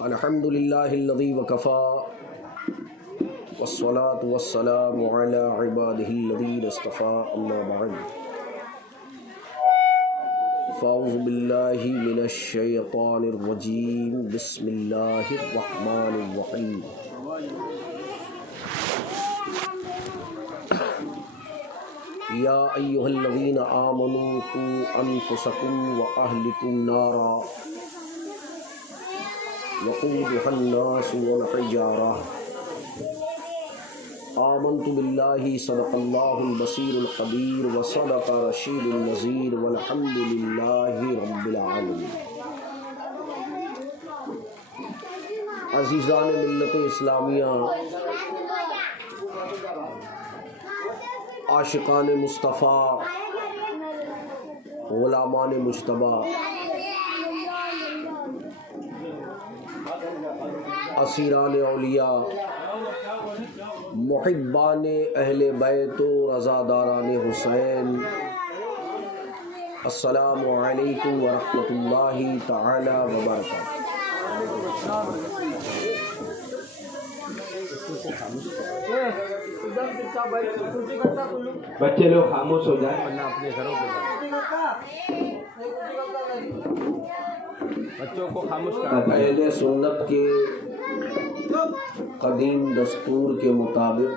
الحمدللہ الذی وکفا والصلاة والسلام علی عبادہ الذین اصطفى اما بعد فاعوذ باللہ من الشیطان الرجیم بسم اللہ الرحمن الرحیم یا ایہا الذین آمنوا قوا انفسکم واہلکم نارا وقودها الناس والحجارہ آمنت باللہ صدق اللہ البصیر الخبیر وصدق رشید النذیر والحمد للہ رب العالمین۔ عزیزان ملت اسلامیہ، عاشقان مصطفیٰ، غلامان مجتبی، اسیران اولیاء، محبان اہل بیت و رضاداران حسین، السلام علیکم ورحمۃ اللہ تعالی وبرکاتہ۔ بچے لوگ خاموش ہو جائیں ورنہ اپنے گھروں پہ جائیں۔ بچوں کو خاموش کرنا۔ اہل سنت کے قدیم دستور کے مطابق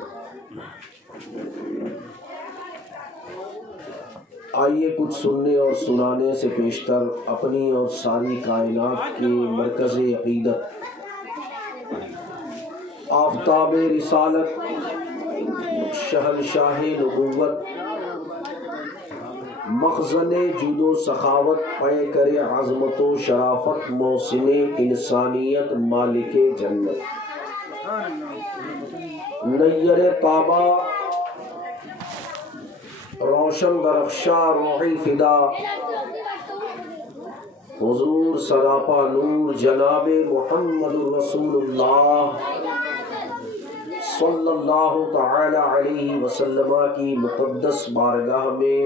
آئیے کچھ سننے اور سنانے سے پیشتر اپنی اور ساری کائنات کے مرکز عقیدت، آفتاب رسالت، شہنشاہ نبوت، مخزن جود و سخاوت، پیکر عظمت و شرافت، موسم انسانیت، مالک جنت، نیر تابہ، روشن درخشاں، روحی فدا، حضور سراپا نور جناب محمد رسول اللہ صلی اللہ تعالی علیہ وسلم کی مقدس بارگاہ میں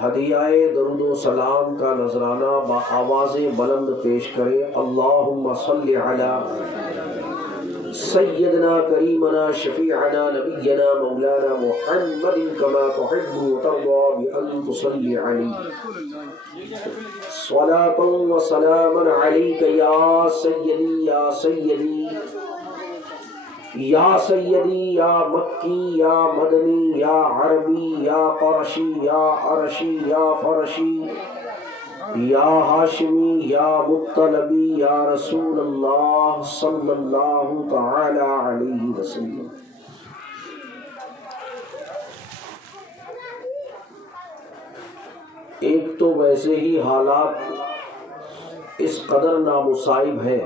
ہدیہ درود و سلام کا نذرانہ بآواز بلند پیش کرے۔ اللہم صلی علی سیدنا کریمنا شفیعنا نبینا مولانا محمد کما تحب وترضى بأن تصلی علیہ صلاۃ و سلام علیک یا سیدی یا سیدی یا سیدی یا مکی یا مدنی یا عربی یا قرشی یا عرشی یا فرشی یا ہاشمی یا مطلبی یا رسول اللہ صلی اللہ تعالی علیہ وسلم۔ ایک تو ویسے ہی حالات اس قدر نامصائب ہیں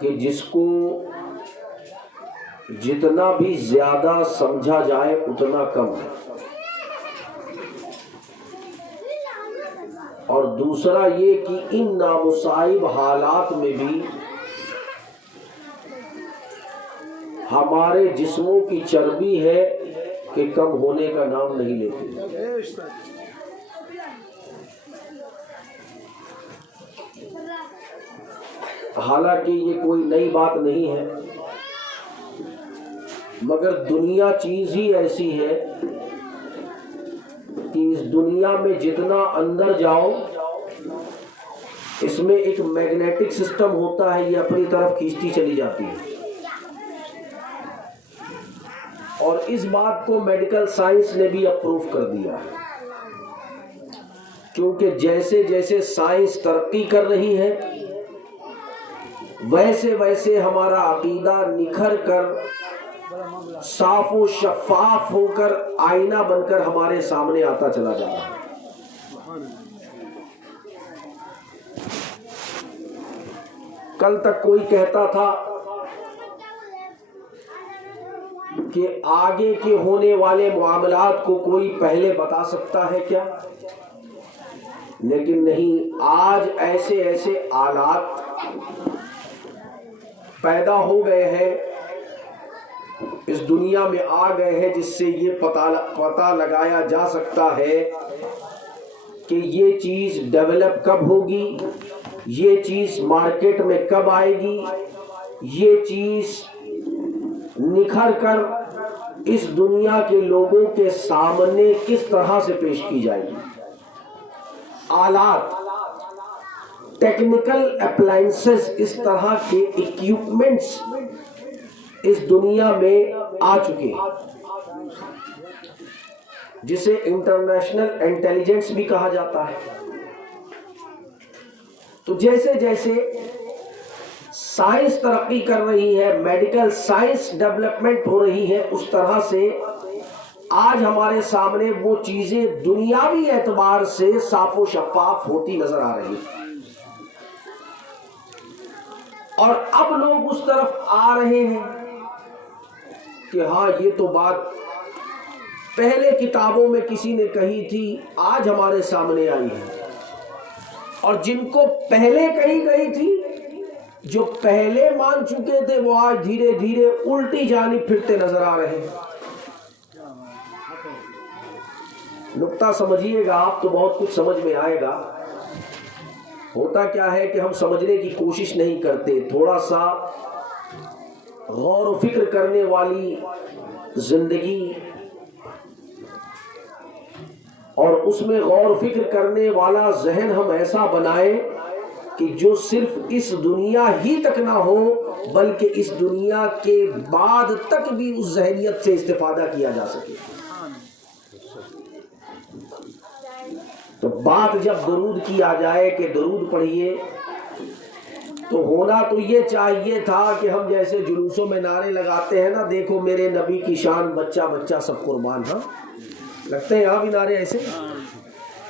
کہ جس کو جتنا بھی زیادہ سمجھا جائے اتنا کم ہے، اور دوسرا یہ کہ ان نامصائب حالات میں بھی ہمارے جسموں کی چربی ہے کہ کم ہونے کا نام نہیں لیتے۔ حالانکہ یہ کوئی نئی بات نہیں ہے، مگر دنیا چیز ہی ایسی ہے کہ اس دنیا میں جتنا اندر جاؤ اس میں ایک میگنیٹک سسٹم ہوتا ہے، یہ اپنی طرف کھینچتی چلی جاتی ہے، اور اس بات کو میڈیکل سائنس نے بھی اپروو کر دیا ہے، کیونکہ جیسے جیسے سائنس ترقی کر رہی ہے ویسے ویسے ہمارا عقیدہ نکھر کر صاف و شفاف ہو کر آئینہ بن کر ہمارے سامنے آتا چلا جا رہا ہے۔ کل تک کوئی کہتا تھا کہ آگے کے ہونے والے معاملات کو کوئی پہلے بتا سکتا ہے کیا؟ لیکن نہیں، آج ایسے ایسے آلات پیدا ہو گئے ہیں اس دنیا میں آ گئے ہیں جس سے یہ پتہ لگایا جا سکتا ہے کہ یہ چیز ڈیولپ کب ہوگی، یہ چیز مارکیٹ میں کب آئے گی، یہ چیز نکھر کر اس دنیا کے لوگوں کے سامنے کس طرح سے پیش کی جائے گی۔ آلات، ٹیکنیکل اپلائنسز، اس طرح کے ایکوپمنٹس اس دنیا میں آ چکے ہیں، جسے انٹرنیشنل انٹیلیجنس بھی کہا جاتا ہے۔ تو جیسے جیسے سائنس ترقی کر رہی ہے، میڈیکل سائنس ڈیولپمنٹ ہو رہی ہے، اس طرح سے آج ہمارے سامنے وہ چیزیں دنیاوی اعتبار سے صاف و شفاف ہوتی نظر آ رہی ہیں، اور اب لوگ اس طرف آ رہے ہیں کہ ہاں یہ تو بات پہلے کتابوں میں کسی نے کہی تھی، آج ہمارے سامنے آئی ہے، اور جن کو پہلے کہی گئی تھی، جو پہلے مان چکے تھے، وہ آج دھیرے دھیرے الٹی جانب پھرتے نظر آ رہے ہیں۔ نقطہ سمجھیے گا آپ تو بہت کچھ سمجھ میں آئے گا۔ ہوتا کیا ہے کہ ہم سمجھنے کی کوشش نہیں کرتے، تھوڑا سا غور و فکر کرنے والی زندگی اور اس میں غور و فکر کرنے والا ذہن ہم ایسا بنائیں کہ جو صرف اس دنیا ہی تک نہ ہو بلکہ اس دنیا کے بعد تک بھی اس ذہنیت سے استفادہ کیا جا سکے۔ تو بات جب درود کی آ جائے کہ درود پڑھیے، تو ہونا تو یہ چاہیے تھا کہ ہم جیسے جلوسوں میں نعرے لگاتے ہیں نا، دیکھو میرے نبی کی شان، بچہ بچہ سب قربان، ہاں لگتے ہیں یہاں بھی نعرے ایسے؟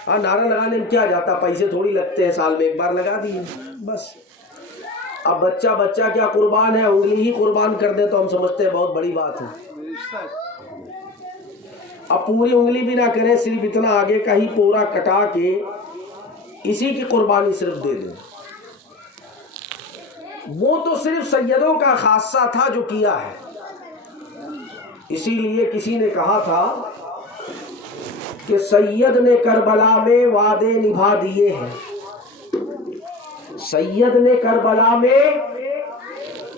ہاں، نعرہ لگانے میں کیا جاتا، پیسے تھوڑی لگتے ہیں، سال میں ایک بار لگا دیے بس۔ اب بچہ بچہ کیا قربان ہے، انگلی ہی قربان کر دے تو ہم سمجھتے ہیں بہت بڑی بات ہے۔ اب پوری انگلی بھی نہ کریں، صرف اتنا آگے کا ہی پورا کٹا کے اسی کی قربانی صرف دے دیں، وہ تو صرف سیدوں کا خاصہ تھا جو کیا ہے۔ اسی لیے کسی نے کہا تھا کہ سید نے کربلا میں وعدے نبھا دیے ہیں، سید نے کربلا میں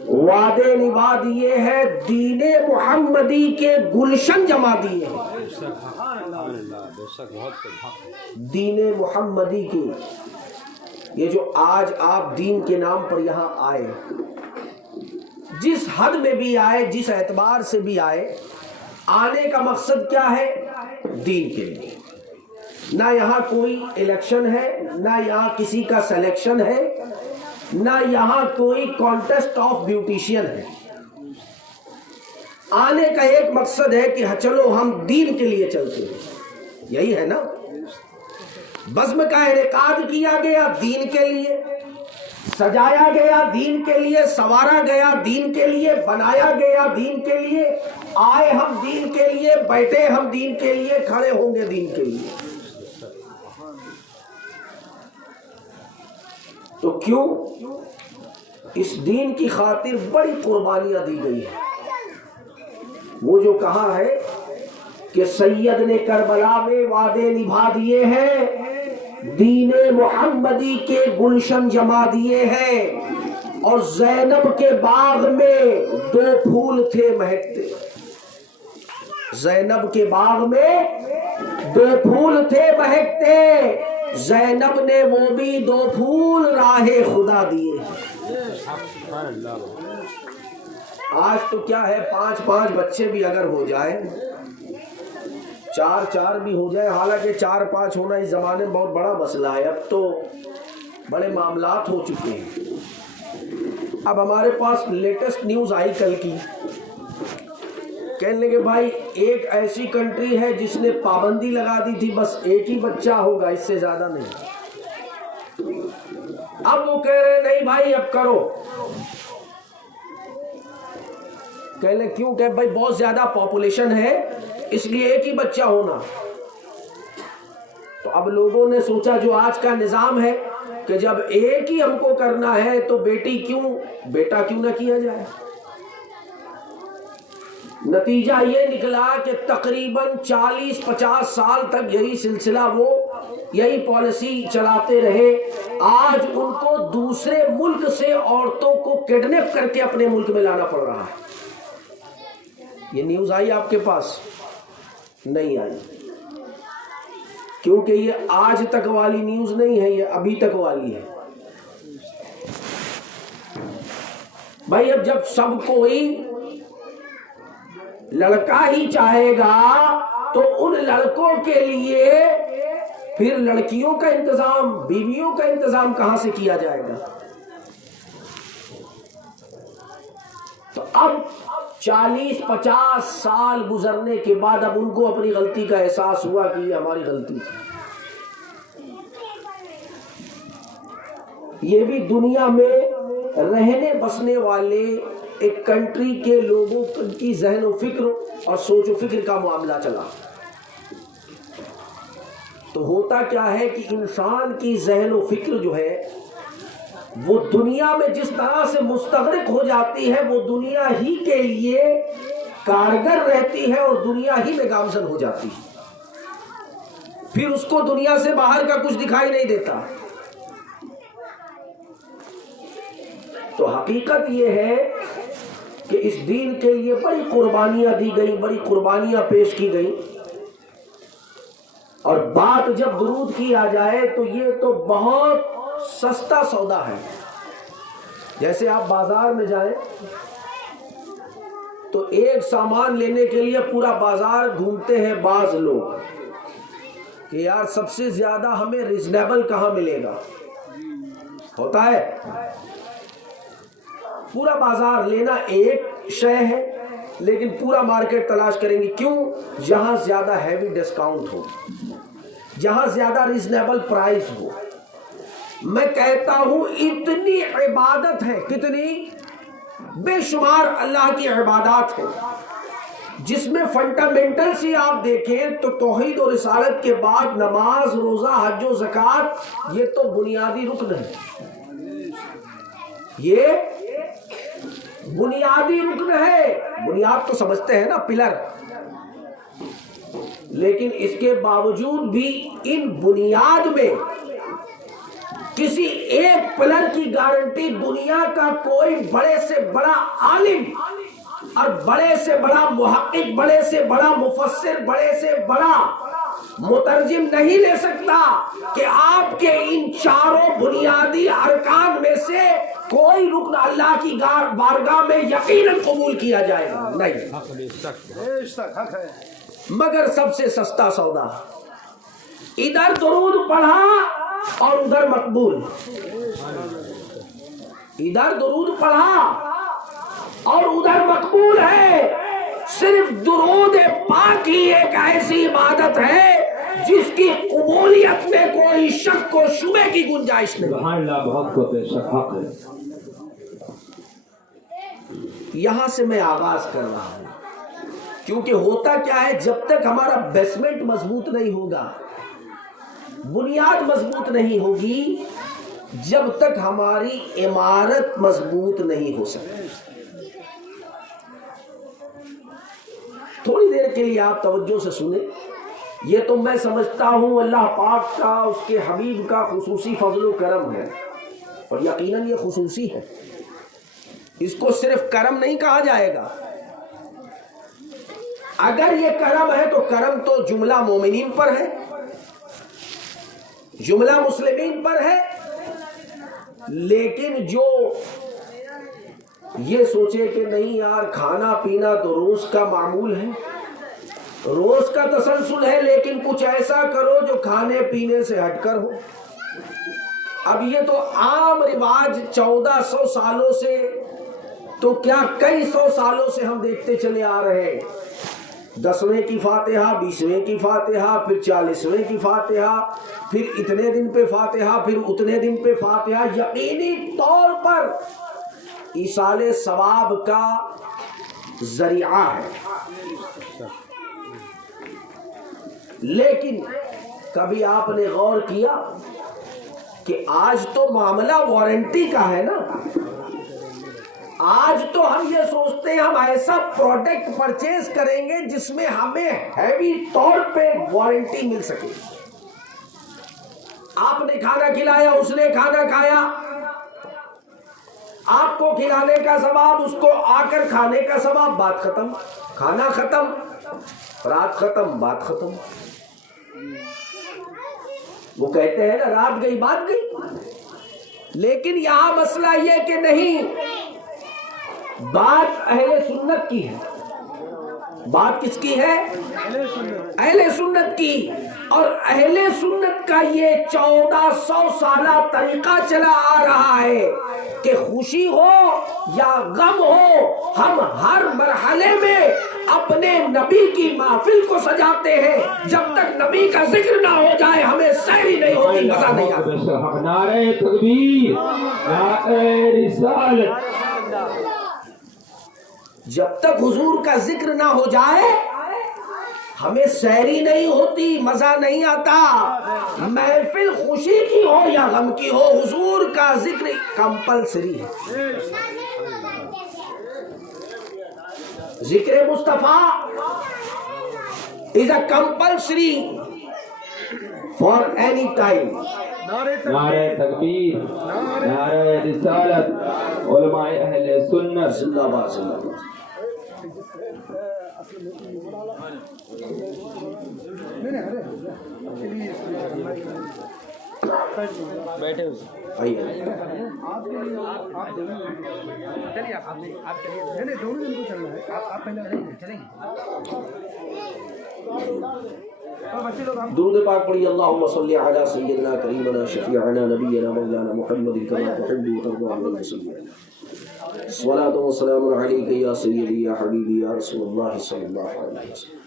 وعدے نبھا دیے ہیں، دین محمدی کے گلشن جما دیے ہیں۔ دین محمدی کے، یہ جو آج آپ دین کے نام پر یہاں آئے، جس حد میں بھی آئے، جس اعتبار سے بھی آئے، آنے کا مقصد کیا ہے؟ دین کے لیے۔ نہ یہاں کوئی الیکشن ہے، نہ یہاں کسی کا سلیکشن ہے، نہ یہاں کوئی کانٹیسٹ آف بیوٹیشین ہے۔ آنے کا ایک مقصد ہے کہ چلو ہم دین کے لیے چلتے ہیں، یہی ہے نا۔ بزم کا انعقاد کیا گیا دین کے لیے، سجایا گیا دین کے لیے، سنوارا گیا دین کے لیے، بنایا گیا دین کے لیے، آئے ہم دین کے لیے، بیٹھے ہم دین کے لیے، کھڑے ہوں گے دین کے لیے۔ تو کیوں؟ اس دین کی خاطر بڑی قربانیاں دی گئی ہیں۔ وہ جو کہا ہے کہ سید نے کربلا میں وعدے نبھا دیے ہیں، دین محمدی کے گلشن جما دیے ہیں، اور زینب کے باغ میں 2 پھول تھے مہکتے، زینب کے باغ میں 2 پھول تھے مہکتے، زینب نے وہ بھی 2 پھول راہ خدا دیے۔ آج تو کیا ہے، 5 بچے بھی اگر ہو جائے، 4 بھی ہو جائے، حالانکہ 4-5 ہونا اس زمانے میں بہت بڑا مسئلہ ہے، اب تو بڑے معاملات ہو چکے ہیں۔ اب ہمارے پاس لیٹسٹ نیوز آئی کل کی، کہنے لگے بھائی ایک ایسی کنٹری ہے جس نے پابندی لگا دی تھی بس 1 ہی بچہ ہوگا، اس سے زیادہ نہیں۔ اب وہ کہہ رہے نہیں بھائی اب کرو، کہنے کیوں؟ کہ بھائی بہت زیادہ پاپولیشن ہے اس لیے 1 ہی بچہ ہونا۔ تو اب لوگوں نے سوچا جو آج کا نظام ہے کہ جب 1 ہی ہم کو کرنا ہے تو بیٹا کیوں نہ کیا جائے۔ نتیجہ یہ نکلا کہ تقریباً 40-50 سال تک یہی سلسلہ وہ یہی پالیسی چلاتے رہے. آج ان کو دوسرے ملک سے عورتوں کو کڈنیپ کر کے اپنے ملک میں لانا پڑ رہا ہے. یہ نیوز آئی آپ کے پاس؟ نہیں آئی، کیونکہ یہ آج تک والی نیوز نہیں ہے، یہ ابھی تک والی ہے. بھائی اب جب سب کوئی لڑکا ہی چاہے گا تو ان لڑکوں کے لیے پھر لڑکیوں کا انتظام، بیویوں کا انتظام کہاں سے کیا جائے گا؟ تو اب 40-50 سال گزرنے کے بعد اب ان کو اپنی غلطی کا احساس ہوا کہ یہ ہماری غلطی تھی. یہ بھی دنیا میں رہنے بسنے والے ایک کنٹری کے لوگوں کی ذہن و فکر اور سوچ و فکر کا معاملہ چلا. تو ہوتا کیا ہے کہ انسان کی ذہن و فکر جو ہے وہ دنیا میں جس طرح سے مستغرق ہو جاتی ہے وہ دنیا ہی کے لیے کارگر رہتی ہے اور دنیا ہی میں گامزن ہو جاتی ہے. پھر اس کو دنیا سے باہر کا کچھ دکھائی نہیں دیتا. تو حقیقت یہ ہے کہ اس دین کے لیے بڑی قربانیاں دی گئی، بڑی قربانیاں پیش کی گئی. اور بات جب درود کی آ جائے تو یہ تو بہت سستا سودا ہے. جیسے آپ بازار میں جائیں تو ایک سامان لینے کے لیے پورا بازار گھومتے ہیں بعض لوگ کہ یار سب سے زیادہ ہمیں ریزنیبل کہاں ملے گا. ہوتا ہے پورا بازار لینا ایک شے ہے لیکن پورا مارکیٹ تلاش کریں گے. کیوں؟ جہاں زیادہ ہیوی ڈسکاؤنٹ ہو، جہاں زیادہ ریزنیبل پرائس ہو. میں کہتا ہوں اتنی عبادت ہے، کتنی بے شمار اللہ کی عبادات ہیں جس میں فنڈامنٹل سی آپ دیکھیں تو توحید اور رسالت کے بعد نماز، روزہ، حج و زکوٰۃ یہ تو بنیادی رکن ہے. یہ بنیادی رکن ہے. بنیاد تو سمجھتے ہیں نا، پلر. لیکن اس کے باوجود بھی ان بنیاد میں کسی ایک پلر کی گارنٹی دنیا کا کوئی بڑے سے بڑا عالم اور بڑے سے بڑا محقق، بڑے سے بڑا مفسر، بڑے سے بڑا مترجم نہیں لے سکتا کہ آپ کے ان چاروں بنیادی ارکان میں سے کوئی رکن اللہ کی بارگاہ میں یقیناً قبول کیا جائے گا. نہیں، مگر سب سے سستا سودا ادھر درود پڑھا اور ادھر مقبول. ادھر درود پڑھا اور ادھر مقبول ہے. صرف درود پاک ہی ایک ایسی عبادت ہے جس کی قبولیت میں کوئی شک و شبہ کی گنجائش نہیں. سبحان اللہ، بہت کو بے شک حق ہے. یہاں سے میں آغاز کر رہا ہوں کیونکہ ہوتا کیا ہے، جب تک ہمارا بیسمنٹ مضبوط نہیں ہوگا، بنیاد مضبوط نہیں ہوگی، جب تک ہماری عمارت مضبوط نہیں ہو سکتی. تھوڑی دیر کے لیے آپ توجہ سے سنیں. یہ تو میں سمجھتا ہوں اللہ پاک کا، اس کے حبیب کا خصوصی فضل و کرم ہے، اور یقیناً یہ خصوصی ہے. اس کو صرف کرم نہیں کہا جائے گا. اگر یہ کرم ہے تو کرم تو جملہ مومنین پر ہے، جملہ مسلمین پر ہے. لیکن جو یہ سوچے کہ نہیں یار کھانا پینا تو روز کا معمول ہے، روز کا تسلسل ہے، لیکن کچھ ایسا کرو جو کھانے پینے سے ہٹ کر ہو. اب یہ تو عام رواج 1400 سالوں سے، تو کیا کئی سو سالوں سے ہم دیکھتے چلے آ رہے ہیں. 10ویں کی فاتحہ، 20ویں کی فاتحہ، پھر 40ویں کی فاتحہ، پھر اتنے دن پہ فاتحہ، پھر اتنے دن پہ فاتحہ. یقینی طور پر ایصال ثواب کا ذریعہ ہے. لیکن کبھی آپ نے غور کیا کہ آج تو معاملہ وارنٹی کا ہے نا. آج تو ہم یہ سوچتے ہیں ہم ایسا پروڈکٹ پرچیز کریں گے جس میں ہمیں ہیوی طور پہ وارنٹی مل سکے. آپ نے کھانا کھلایا، اس نے کھانا کھایا، آپ کو کھلانے کا ثواب، اس کو آ کر کھانے کا ثواب، بات ختم. کھانا ختم، رات ختم، بات ختم. وہ کہتے ہیں نا رات گئی بات گئی. لیکن یہاں مسئلہ یہ کہ نہیں، بات اہل سنت کی ہے. بات کس کی ہے؟ اہل سنت کی. اور اہل سنت کا یہ 1400 سالہ طریقہ چلا آ رہا ہے کہ خوشی ہو یا غم ہو، ہم ہر مرحلے میں اپنے نبی کی محفل کو سجاتے ہیں. جب تک نبی کا ذکر نہ ہو جائے ہمیں سحری نہیں ہوتی، مزہ نہیں آتا. نعرہ تکبیر، نعرہ رسالت. جب تک حضور کا ذکر نہ ہو جائے ہمیں سحری نہیں ہوتی، مزہ نہیں آتا. محفل خوشی کی ہو یا غم کی ہو، حضور کا ذکر کمپلسری ہے. ذکر مصطفیٰ is a compulsory for any time. نعرہ تکبیر، نعرہ رسالت. علماء اہل سنت زندہ باد، زندہ باد. بیٹھے آئیے. درود پاک پڑھی. اللہم صلی علی سیدنا کریمنا شفیعنا نبینا مولانا محمد کما تحب وترضى علیہ وسلم. صلاۃ و سلام علیک یا سیدی یا حبیبی یا رسول اللہ صلی اللہ علیہ وسلم.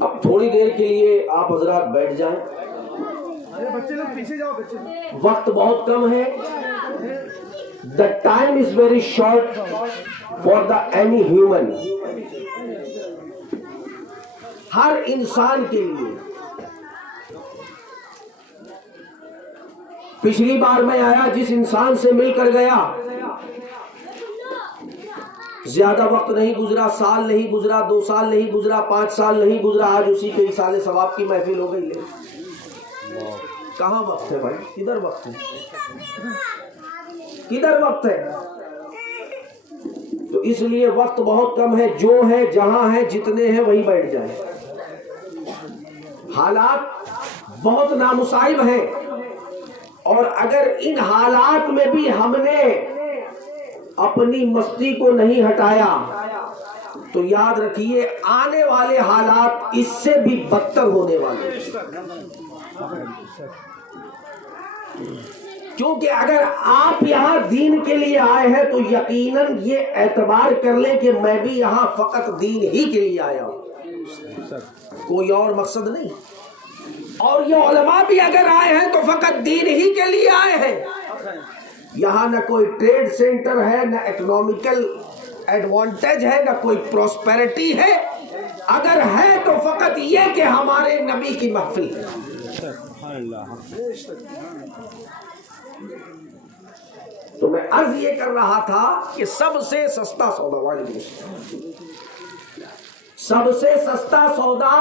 اب تھوڑی دیر کے لیے آپ حضرات بیٹھ جائیں. وقت بہت کم ہے. The time is very short for any human. ہر انسان کے لیے. پچھلی بار میں آیا، جس انسان سے مل کر گیا، زیادہ وقت نہیں گزرا، سال نہیں گزرا، 2 سال نہیں گزرا، 5 سال نہیں گزرا، آج اسی کے ایصال ثواب کی محفل ہو گئی. کہاں وقت ہے بھائی؟ کدھر وقت ہے؟ کدھر وقت ہے؟ تو اس لیے وقت بہت کم ہے. جو ہے، جہاں ہے، جتنے ہیں وہیں بیٹھ جائیں. حالات بہت نامصائب ہیں، اور اگر ان حالات میں بھی ہم نے اپنی مستی کو نہیں ہٹایا تو یاد رکھیے آنے والے حالات اس سے بھی بدتر ہونے والے ہیں. کیونکہ اگر آپ یہاں دین کے لیے آئے ہیں تو یقیناً یہ اعتبار کر لیں کہ میں بھی یہاں فقط دین ہی کے لیے آیا ہوں، کوئی اور مقصد نہیں. اور یہ علماء بھی اگر آئے ہیں تو فقط دین ہی کے لیے آئے ہیں. یہاں نہ کوئی ٹریڈ سینٹر ہے، نہ اکنامیکل ایڈوانٹیج ہے، نہ کوئی پراسپیرٹی ہے. اگر ہے تو فقط یہ کہ ہمارے نبی کی محفل ہے. تو میں عرض یہ کر رہا تھا کہ سب سے سستا سودا، وعلیکم السلام، سب سے سستا سودا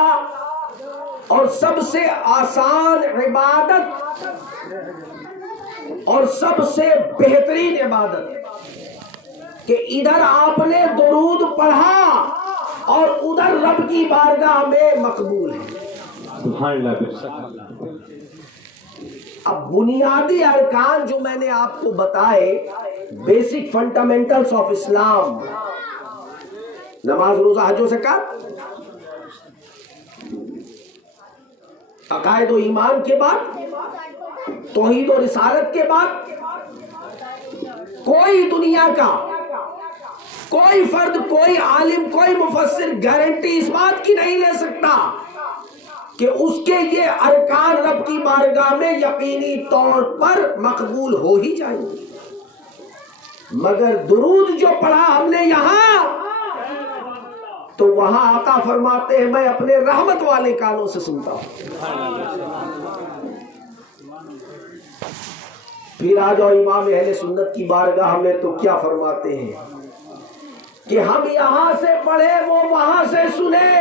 اور سب سے آسان عبادت اور سب سے بہترین عبادت کہ ادھر آپ نے درود پڑھا اور ادھر رب کی بارگاہ میں مقبول ہے. سبحان اللہ. اب بنیادی ارکان جو میں نے آپ کو بتائے، بیسک فنڈامنٹلز آف اسلام، نماز، روزہ، حج و زکات، عقائد و ایمان کے بعد، توحید و رسالت کے بعد، کوئی دنیا کا کوئی فرد، کوئی عالم، کوئی مفسر گارنٹی اس بات کی نہیں لے سکتا کہ اس کے یہ ارکان رب کی بارگاہ میں یقینی طور پر مقبول ہو ہی جائیں گے. مگر درود جو پڑھا ہم نے یہاں تو وہاں آقا فرماتے ہیں میں اپنے رحمت والے کانوں سے سنتا ہوں. پھر آ جاؤ امام اہل سنت کی بارگاہ میں تو کیا فرماتے ہیں کہ ہم یہاں سے پڑھے وہ وہاں سے سنے،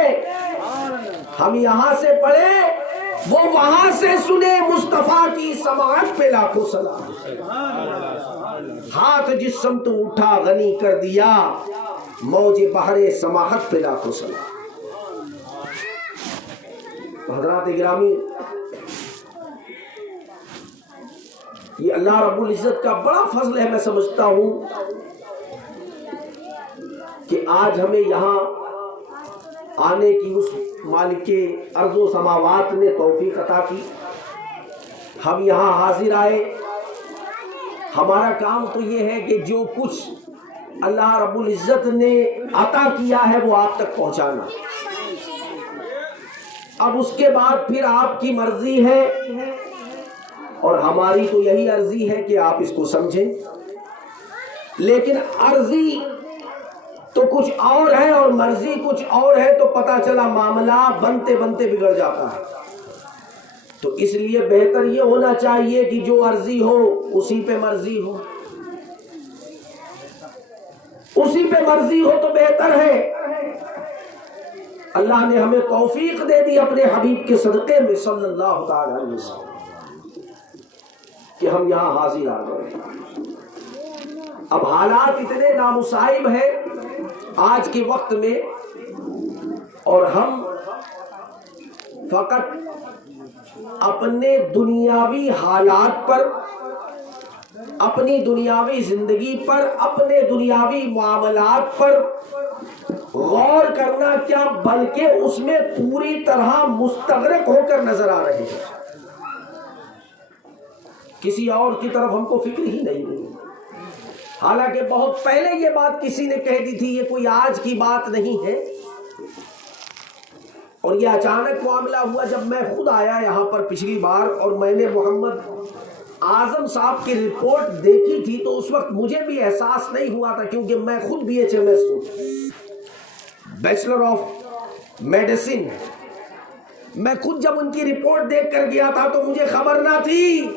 ہم یہاں سے پڑھے وہ وہاں سے سنے، مصطفیٰ کی سماعت پہ لاکھوں سلام. ہاتھ جس سمت اٹھا غنی کر دیا، موج بحر سماحت پہ لاکھوں سلام. حضرات گرامی، یہ اللہ رب العزت کا بڑا فضل ہے. میں سمجھتا ہوں کہ آج ہمیں یہاں آنے کی اس مالک ارض و سماوات نے توفیق عطا کی. ہم یہاں حاضر آئے. ہمارا کام تو یہ ہے کہ جو کچھ اللہ رب العزت نے عطا کیا ہے وہ آپ تک پہنچانا. اب اس کے بعد پھر آپ کی مرضی ہے اور ہماری تو یہی عرضی ہے کہ آپ اس کو سمجھیں. لیکن عرضی تو کچھ اور ہے اور مرضی کچھ اور ہے، تو پتہ چلا معاملہ بنتے بنتے بگڑ جاتا ہے. تو اس لیے بہتر یہ ہونا چاہیے کہ جو عرضی ہو اسی پہ مرضی ہو، اسی پہ مرضی ہو تو بہتر ہے. اللہ نے ہمیں توفیق دے دی اپنے حبیب کے صدقے میں صلی اللہ تعالی علیہ وسلم کہ ہم یہاں حاضر آ گئے. اب حالات اتنے نامصائب ہیں آج کے وقت میں، اور ہم فقط اپنے دنیاوی حالات پر، اپنی دنیاوی زندگی پر، اپنے دنیاوی معاملات پر غور کرنا کیا بلکہ اس میں پوری طرح مستغرق ہو کر نظر آ رہے ہیں. کسی اور کی طرف ہم کو فکر ہی نہیں ہے. حالانکہ بہت پہلے یہ بات کسی نے کہہ دی تھی، یہ کوئی آج کی بات نہیں ہے. اور یہ اچانک معاملہ ہوا جب میں خود آیا یہاں پر پچھلی بار اور میں نے محمد اعظم صاحب کی رپورٹ دیکھی تھی، تو اس وقت مجھے بھی احساس نہیں ہوا تھا کیونکہ میں خود BHMS ہوں، بیچلر آف میڈیسن. میں خود جب ان کی رپورٹ دیکھ کر گیا تھا تو مجھے خبر نہ تھی،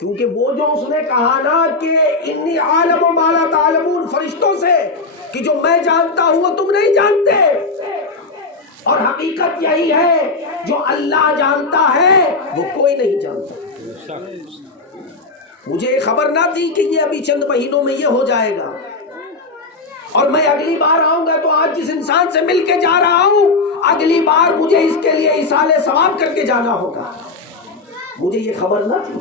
کیونکہ وہ جو اس نے کہا نا کہ انی عالم ما لا تعلمون، فرشتوں سے کہ جو میں جانتا ہوں وہ تم نہیں جانتے. اور حقیقت یہی ہے جو اللہ جانتا ہے وہ کوئی نہیں جانتا. مجھے خبر نہ تھی کہ یہ ابھی چند مہینوں میں یہ ہو جائے گا، اور میں اگلی بار آؤں گا تو آج جس انسان سے مل کے جا رہا ہوں اگلی بار مجھے اس کے لیے ایصال ثواب کر کے جانا ہوگا. مجھے یہ خبر نہ تھی،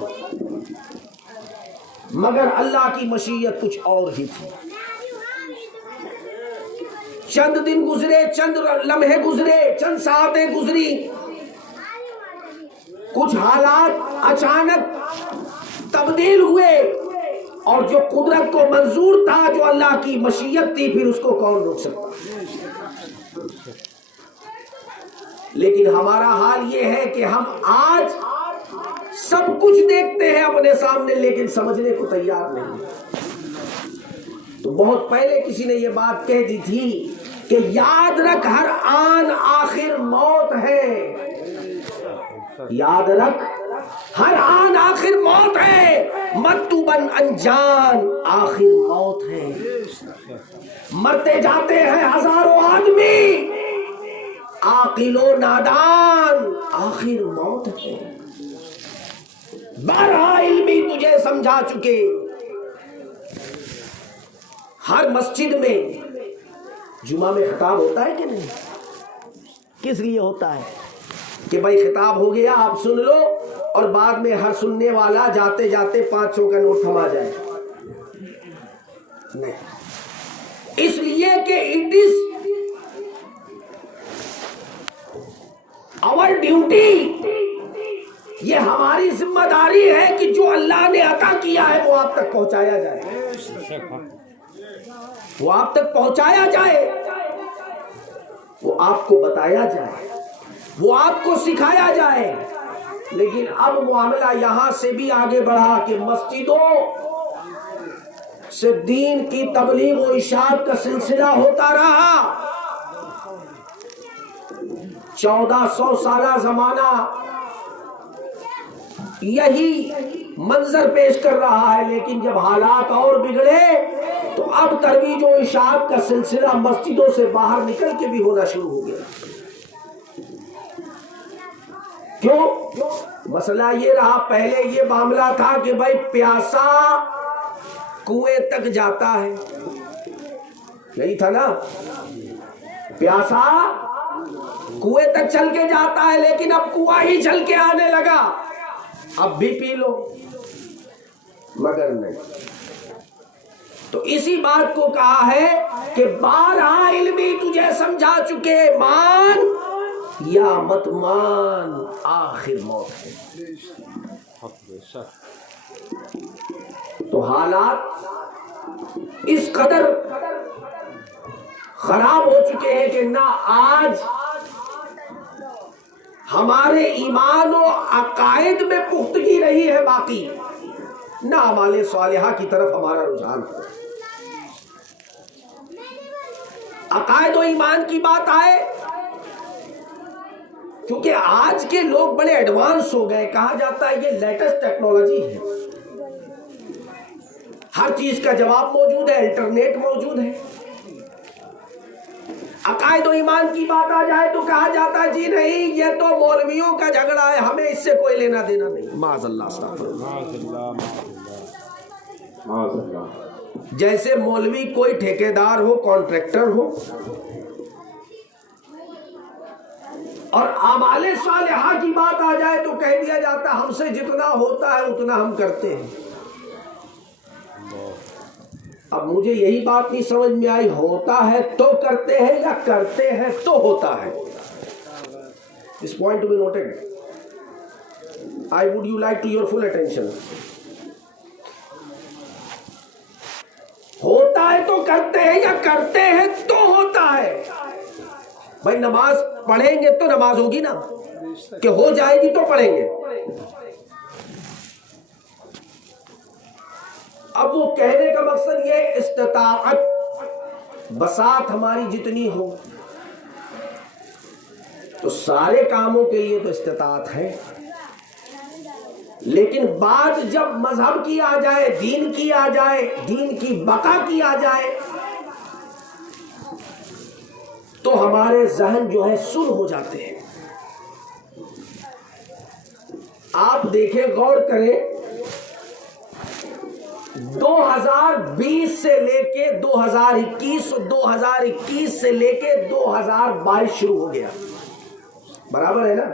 مگر اللہ کی مشیت کچھ اور ہی تھی. چند دن گزرے، چند لمحے گزرے، چند ساعتیں گزری، کچھ حالات اچانک تبدیل ہوئے، اور جو قدرت کو منظور تھا، جو اللہ کی مشیت تھی، پھر اس کو کون روک سکتا. لیکن ہمارا حال یہ ہے کہ ہم آج سب کچھ دیکھتے ہیں اپنے سامنے لیکن سمجھنے کو تیار نہیں. تو بہت پہلے کسی نے یہ بات کہہ دی تھی کہ یاد رکھ ہر آن آخر موت ہے. یاد رکھ ہر آن آخر موت ہے، مکتوباً انجان آخر موت ہے. مرتے جاتے ہیں ہزاروں آدمی، عاقل و نادان آخر موت ہے. بارہا علمی تجھے سمجھا چکے. ہر مسجد میں جمعہ میں خطاب ہوتا ہے کہ نہیں؟ کس لیے ہوتا ہے؟ کہ بھائی خطاب ہو گیا آپ سن لو، اور بعد میں ہر سننے والا جاتے جاتے 500 کا نوٹ تھما جائے. نہیں، اس لیے کہ اٹ از آور ڈیوٹی، یہ ہماری ذمہ داری ہے کہ جو اللہ نے عطا کیا ہے وہ آپ تک پہنچایا جائے، وہ آپ تک پہنچایا جائے، وہ آپ کو بتایا جائے، وہ آپ کو سکھایا جائے. لیکن اب معاملہ یہاں سے بھی آگے بڑھا کہ مسجدوں سے دین کی تبلیغ و ارشاد کا سلسلہ ہوتا رہا، 1400 سالہ زمانہ یہی منظر پیش کر رہا ہے، لیکن جب حالات اور بگڑے تو اب ترویج و اشاعت کا سلسلہ مسجدوں سے باہر نکل کے بھی ہونا شروع ہو گیا۔ کیوں؟ مسئلہ یہ رہا، پہلے یہ معاملہ تھا کہ بھائی پیاسا کنویں تک جاتا ہے، یہی تھا نا، پیاسا کنویں تک چل کے جاتا ہے، لیکن اب کنواں ہی چل کے آنے لگا، اب بھی پی لو، مگر نہیں۔ تو اسی بات کو کہا ہے کہ بارہا علمی تجھے سمجھا چکے، مان یا مت مان، آخر موت ہے۔ تو حالات اس قدر خراب ہو چکے ہیں کہ نہ آج ہمارے ایمان و عقائد میں پختگی رہی ہے باقی، نہ اعمال صالحہ کی طرف ہمارا رجحان ہے۔ عقائد و ایمان کی بات آئے، کیونکہ آج کے لوگ بڑے ایڈوانس ہو گئے، کہا جاتا ہے یہ لیٹسٹ ٹیکنالوجی ہے، ہر چیز کا جواب موجود ہے، انٹرنیٹ موجود ہے۔ عقائد و ایمان کی بات آ جائے تو کہا جاتا ہے جی نہیں، یہ تو مولویوں کا جھگڑا ہے، ہمیں اس سے کوئی لینا دینا نہیں۔ معاذ اللہ، استغفر اللہ۔ جیسے مولوی کوئی ٹھیکیدار ہو، کانٹریکٹر ہو، اور اعمال صالحہ کی بات آ جائے تو کہہ دیا جاتا ہے ہم سے جتنا ہوتا ہے اتنا ہم کرتے ہیں۔ اب مجھے یہی بات نہیں سمجھ میں آئی، ہوتا ہے تو کرتے ہیں یا کرتے ہیں تو ہوتا ہے؟ This point to be noted. I would you like to your full attention. ہوتا ہے تو کرتے ہیں یا کرتے ہیں تو ہوتا ہے؟ بھائی نماز پڑھیں گے تو نماز ہوگی نا، کہ ہو جائے گی تو پڑھیں گے۔ اب وہ کہنے کا مقصد یہ، استطاعت بساط ہماری جتنی ہو تو سارے کاموں کے لیے تو استطاعت ہے، لیکن بات جب مذہب کی آ جائے، دین کی آ جائے، دین کی بقا کی آ جائے، تو ہمارے ذہن جو ہے سن ہو جاتے ہیں۔ آپ دیکھیں، غور کریں، 2020 سے لے کے 2021، 2021 سے لے کے 2022 شروع ہو گیا، برابر ہے نا؟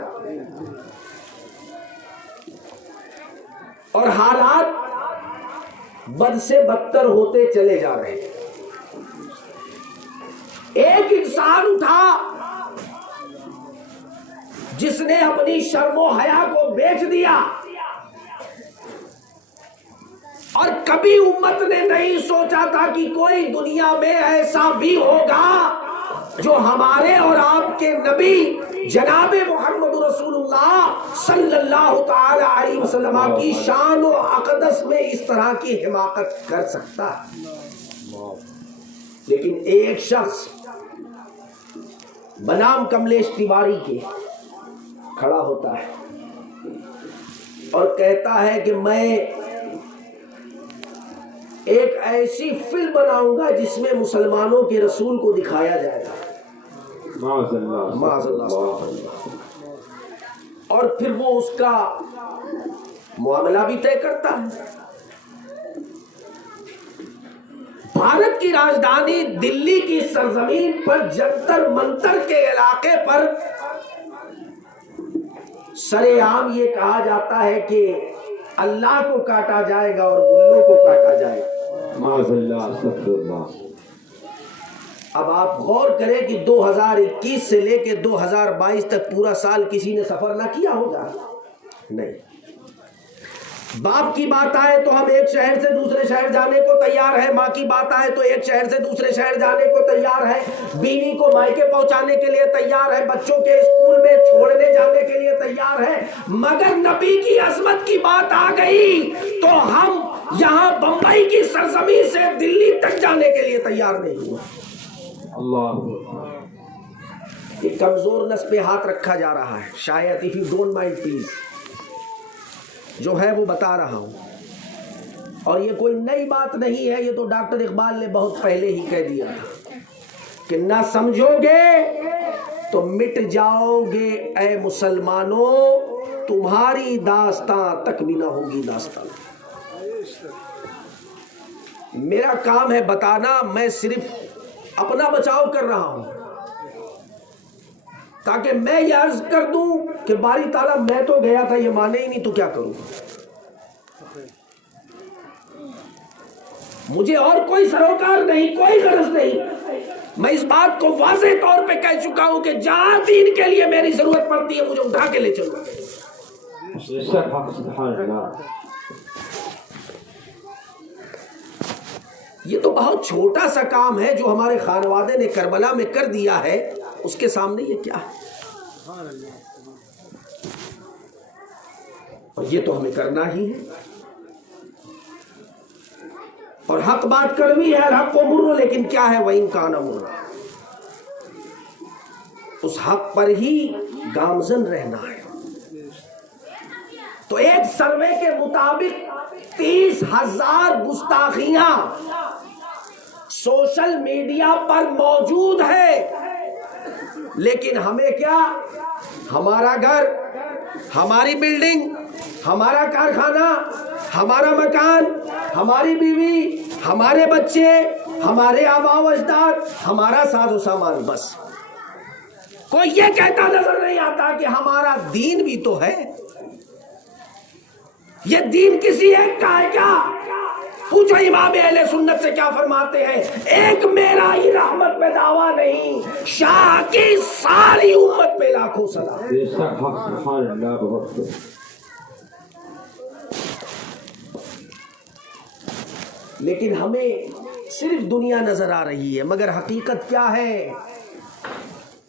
اور حالات بد سے بدتر ہوتے چلے جا رہے ہیں۔ ایک انسان اٹھا جس نے اپنی شرم و حیا کو بیچ دیا، اور کبھی امت نے نہیں سوچا تھا کہ کوئی دنیا میں ایسا بھی ہوگا جو ہمارے اور آپ کے نبی جناب محمد رسول اللہ صلی اللہ تعالی علیہ وسلم کی شان و اقدس میں اس طرح کی حماقت کر سکتا ہے۔ لیکن ایک شخص بنام کملیش تیواری کے کھڑا ہوتا ہے اور کہتا ہے کہ میں ایک ایسی فلم بناؤں گا جس میں مسلمانوں کے رسول کو دکھایا جائے گا، معاذ اللہ، اور پھر وہ اس کا معاملہ بھی طے کرتا ہے۔ بھارت کی راجدھانی دلی کی سرزمین پر جنتر منتر کے علاقے پر سرے عام یہ کہا جاتا ہے کہ اللہ کو کاٹا جائے گا اور گلوں کو کاٹا جائے گا، معاذ اللہ۔ اب آپ غور کریں کہ 2021 سے لے کے 2022 تک پورا سال کسی نے سفر نہ کیا ہوگا؟ نہیں۔ باپ کی بات آئے تو ہم ایک شہر سے دوسرے شہر جانے کو تیار ہے، ماں کی بات آئے تو ایک شہر سے دوسرے شہر جانے کو تیار ہے، بیوی کو مائکے پہنچانے کے لیے تیار ہے، بچوں کے اسکول میں چھوڑنے جانے کے لیے تیار ہے، مگر نبی کی عظمت کی بات آ گئی تو ہم یہاں بمبئی کی سرزمین سے دلی تک جانے کے لیے تیار نہیں ہوئے۔ اللہ ایک کمزور نس پہ ہاتھ رکھا جا رہا ہے، شاید if you don't mind please، جو ہے وہ بتا رہا ہوں، اور یہ کوئی نئی بات نہیں ہے، یہ تو ڈاکٹر اقبال نے بہت پہلے ہی کہہ دیا تھا کہ نہ سمجھو گے تو مٹ جاؤ گے اے مسلمانوں، تمہاری داستان تک بھی نہ ہوگی داستان۔ میرا کام ہے بتانا، میں صرف اپنا بچاؤ کر رہا ہوں تاکہ میں یہ عرض کر دوں کہ باری تعالیٰ میں تو گیا تھا، یہ مانے ہی نہیں تو کیا کروں، مجھے اور کوئی سروکار نہیں، کوئی غرض نہیں۔ میں اس بات کو واضح طور پہ کہہ چکا ہوں کہ جہاں دین کے لیے میری ضرورت پڑتی ہے مجھے اٹھا کے لے چلو۔ یہ تو بہت چھوٹا سا کام ہے جو ہمارے خانوادے نے کربلا میں کر دیا ہے، اس کے سامنے یہ کیا ہے؟ اور یہ تو ہمیں کرنا ہی ہے، اور حق بات کڑوی ہے، الحق کو مرو، لیکن کیا ہے وَإِن كَانَ مُرًّا، اس حق پر ہی گامزن رہنا ہے۔ تو ایک سروے کے مطابق 30,000 گستاخیاں سوشل میڈیا پر موجود ہے، لیکن ہمیں کیا، ہمارا گھر، ہماری بلڈنگ، ہمارا کارخانہ، ہمارا مکان، ہماری بیوی، ہمارے بچے، ہمارے آباء و اجداد، ہمارا ساز و سامان، بس کوئی یہ کہتا نظر نہیں آتا کہ ہمارا دین بھی تو ہے۔ یہ دین کسی ایک کا ہے کیا؟ پوچھو امام اہل سنت سے کیا فرماتے ہیں، ایک میرا ہی رحمت پہ دعویٰ نہیں، شاہ کی ساری امت پہ لاکھوں سلام۔ لیکن ہمیں صرف دنیا نظر آ رہی ہے، مگر حقیقت کیا ہے؟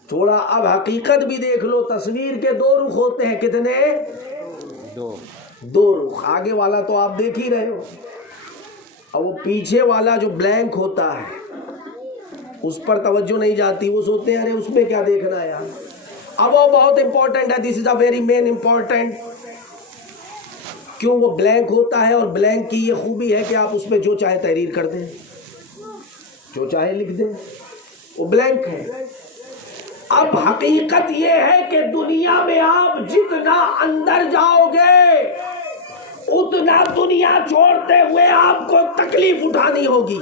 تھوڑا اب حقیقت بھی دیکھ لو، تصویر کے دو رخ ہوتے ہیں، کتنے؟ دو رخ، آگے والا تو آپ دیکھ ہی رہے ہو، اور وہ پیچھے والا جو بلینک ہوتا ہے اس پر توجہ نہیں جاتی، وہ سوچتے ہیں ارے اس میں کیا دیکھنا ہے یار۔ اب وہ بہت امپورٹنٹ ہے، دس از اے ویری مین امپورٹنٹ۔ کیوں وہ بلینک ہوتا ہے؟ اور بلینک کی یہ خوبی ہے کہ آپ اس میں جو چاہے تحریر کر دیں، جو چاہے لکھ دیں، وہ بلینک ہے۔ اب حقیقت یہ ہے کہ دنیا میں آپ جتنا اندر جاؤ گے اتنا دنیا چھوڑتے ہوئے آپ کو تکلیف اٹھانی ہوگی۔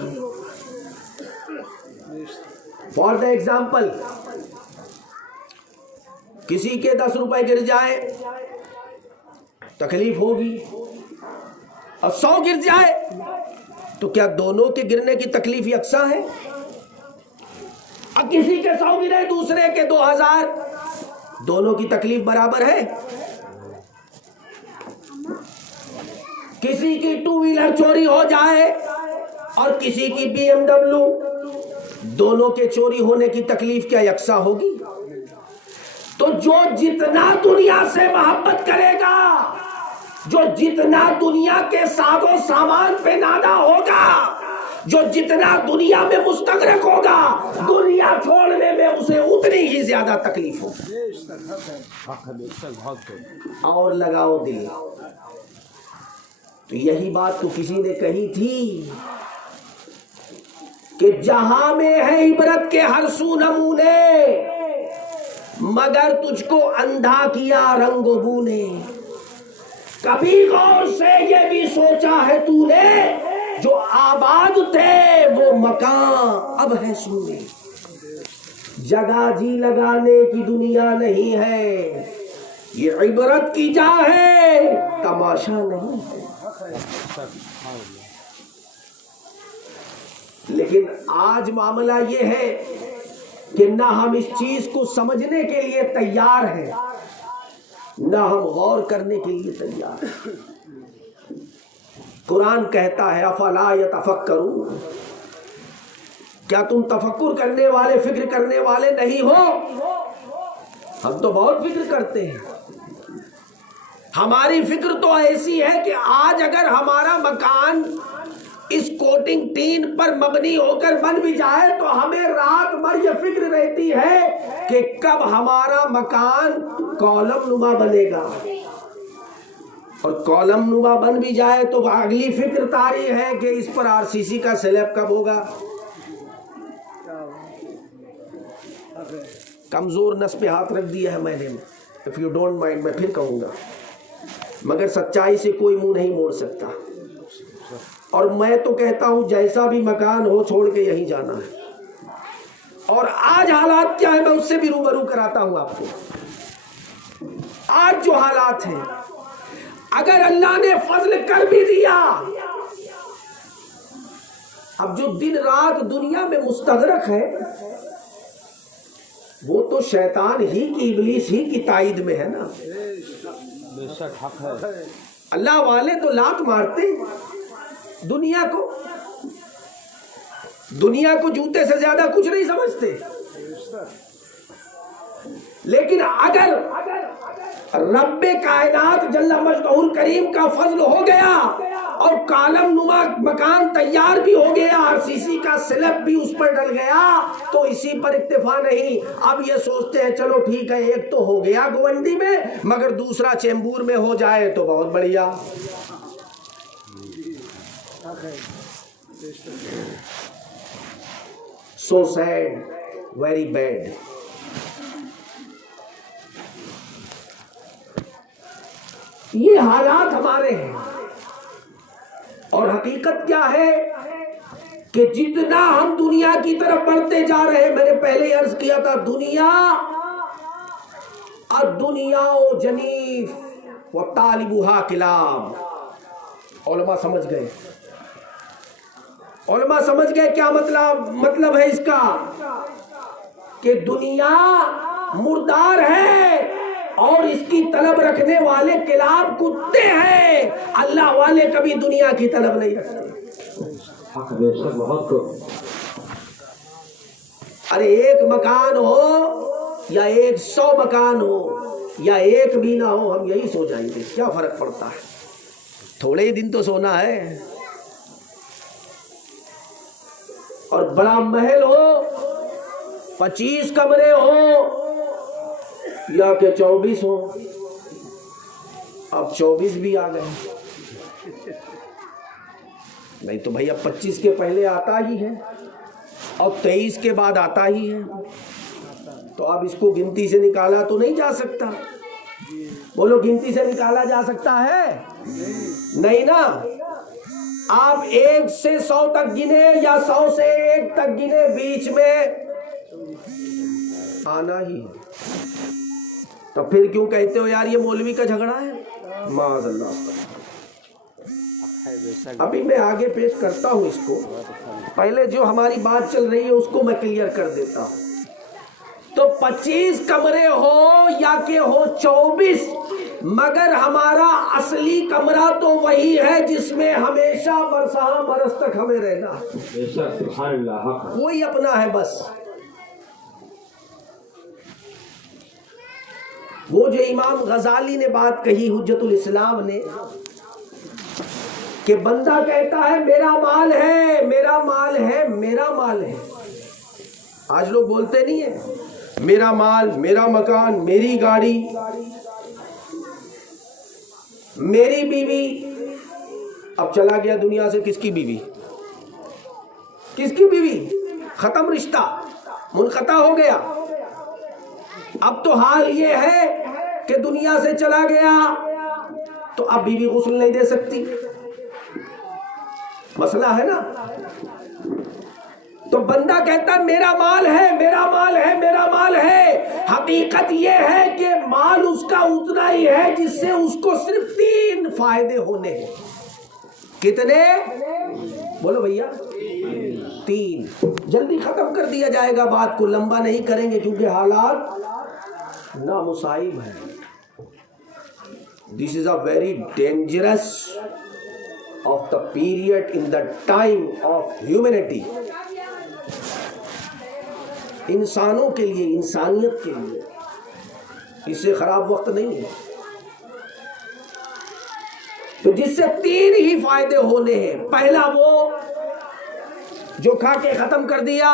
فار دا ایگزامپل، کسی کے 10 روپے گر جائے تکلیف ہوگی، اور 100 گر جائے تو کیا دونوں کے گرنے کی تکلیف یکساں ہے؟ اب کسی کے 100 گرے دوسرے کے 2000، دونوں کی تکلیف برابر ہے؟ کسی کی 2 ویلر چوری ہو جائے اور کسی کی BMW، دونوں کے چوری ہونے کی تکلیف کیا یکساں ہوگی؟ تو جو جتنا دنیا سے محبت کرے گا، جو جتنا دنیا کے ساز و سامان پہ نادا ہوگا، جو جتنا دنیا میں مستغرق ہوگا، دنیا چھوڑنے میں اسے اتنی ہی زیادہ تکلیف ہوگی۔ اور لگاؤ دل، تو یہی بات تو کسی نے کہی تھی کہ جہاں میں ہے عبرت کے ہر سو نمونے، مگر تجھ کو اندھا کیا رنگ و بو نے۔ کبھی غور سے یہ بھی سوچا ہے تو نے، جو آباد تھے وہ مکان اب ہے سونے۔ جگہ جی لگانے کی دنیا نہیں ہے، یہ عبرت کی جا ہے، تماشا نہیں ہے۔ لیکن آج معاملہ یہ ہے کہ نہ ہم اس چیز کو سمجھنے کے لیے تیار ہیں، نہ ہم غور کرنے کے لیے تیار ہیں۔ قرآن کہتا ہے افلا یتفکرون، کیا تم تفکر کرنے والے، فکر کرنے والے نہیں ہو؟ ہم تو بہت فکر کرتے ہیں، ہماری فکر تو ایسی ہے کہ آج اگر ہمارا مکان اس کوٹنگ ٹین پر مبنی ہو کر بن بھی جائے تو ہمیں رات بھر یہ فکر رہتی ہے کہ کب ہمارا مکان کالم نما بنے گا، اور کالم نما بن بھی جائے تو اگلی فکر طاری ہے کہ اس پر RCC کا سلیب کب ہوگا۔ کمزور نس پہ ہاتھ رکھ دیا ہے میں نے، if you don't mind میں پھر کہوں گا، مگر سچائی سے کوئی منہ نہیں موڑ سکتا، اور میں تو کہتا ہوں جیسا بھی مکان ہو چھوڑ کے یہیں جانا ہے۔ اور آج حالات کیا ہے میں اس سے بھی روبرو کراتا ہوں آپ کو۔ آج جو حالات ہیں، اگر اللہ نے فضل کر بھی دیا، اب جو دن رات دنیا میں مستغرق ہے وہ تو شیطان ہی کی، ابلیس ہی کی تائید میں ہے نا۔ بے شک حق ہے۔ اللہ والے تو لات مارتے دنیا کو جوتے سے زیادہ کچھ نہیں سمجھتے، لیکن اگر رب کائنات جل مجدہ الکریم کا فضل ہو گیا اور کالم نما مکان تیار بھی ہو گیا، RCC کا سلب بھی اس پر ڈل گیا، تو اسی پر اکتفا نہیں، اب یہ سوچتے ہیں چلو ٹھیک ہے ایک تو ہو گیا گونڈی میں، مگر دوسرا چیمبور میں ہو جائے تو بہت بڑھیا۔ So sad, very bad۔ یہ حالات ہمارے ہیں، اور حقیقت کیا ہے کہ جتنا ہم دنیا کی طرف بڑھتے جا رہے ہیں، میں نے پہلے عرض کیا تھا دنیا الدنیا جنیف وطالبها کلاب۔ علماء سمجھ گئے، علماء سمجھ گئے کیا مطلب ہے اس کا، کہ دنیا مردار ہے اور اس کی طلب رکھنے والے کلاب کتے ہیں، اللہ والے کبھی دنیا کی طلب نہیں رکھتے۔ ارے ایک مکان ہو یا 100 مکان ہو یا ایک بھی نہ ہو، ہم یہی سو جائیں گے، کیا فرق پڑتا ہے، تھوڑے ہی دن تو سونا ہے۔ اور بڑا محل ہو، 25 کمرے ہو یا کہ 24 ہو، اب 24 بھی آ گئے، نہیں تو بھئی اب 25 کے پہلے آتا ہی ہے اور 23 کے بعد آتا ہی ہے، تو اب اس کو گنتی سے نکالا تو نہیں جا سکتا۔ بولو گنتی سے نکالا جا سکتا ہے؟ نہیں نا۔ آپ 1 سے 100 تک گنے یا 100 سے 1 تک گنے، بیچ میں آنا ہی ہے، تو پھر کیوں کہتے ہو یار یہ مولوی کا جھگڑا ہے؟ معاذ اللہ۔ ابھی میں آگے پیش کرتا ہوں اس کو، پہلے جو ہماری بات چل رہی ہے اس کو میں کلیئر کر دیتا ہوں۔ تو 25 کمرے ہو یا کہ ہو 24، مگر ہمارا اصلی کمرہ تو وہی ہے جس میں ہمیشہ برسہ برس تک ہمیں رہنا ہے، وہی اپنا ہے بس۔ وہ جو امام غزالی نے بات کہی، حجت الاسلام نے، کہ بندہ کہتا ہے میرا مال ہے، میرا مال ہے، میرا مال ہے۔ آج لوگ بولتے نہیں ہیں میرا مال، میرا مکان، میری گاڑی، میری بیوی۔ اب چلا گیا دنیا سے کس کی بیوی؟ کس کی بیوی؟ ختم رشتہ، منقطع ہو گیا۔ اب تو حال یہ ہے کہ دنیا سے چلا گیا تو اب بیوی غسل نہیں دے سکتی، مسئلہ ہے نا۔ تو بندہ کہتا ہے میرا مال ہے، میرا مال ہے، میرا مال ہے۔ حقیقت یہ ہے کہ مال اس کا اتنا ہی ہے جس سے اس کو صرف 3 فائدے ہونے ہیں۔ کتنے؟ بولو بھیا، 3۔ جلدی ختم کر دیا جائے گا، بات کو لمبا نہیں کریں گے کیونکہ حالات نامصائب ہیں۔ This is a very dangerous of the period in the time of humanity۔ انسانوں کے لیے، انسانیت کے لیے اس سے خراب وقت نہیں ہے۔ تو جس سے 3 ہی فائدے ہونے ہیں۔ پہلا وہ جو کھا کے ختم کر دیا،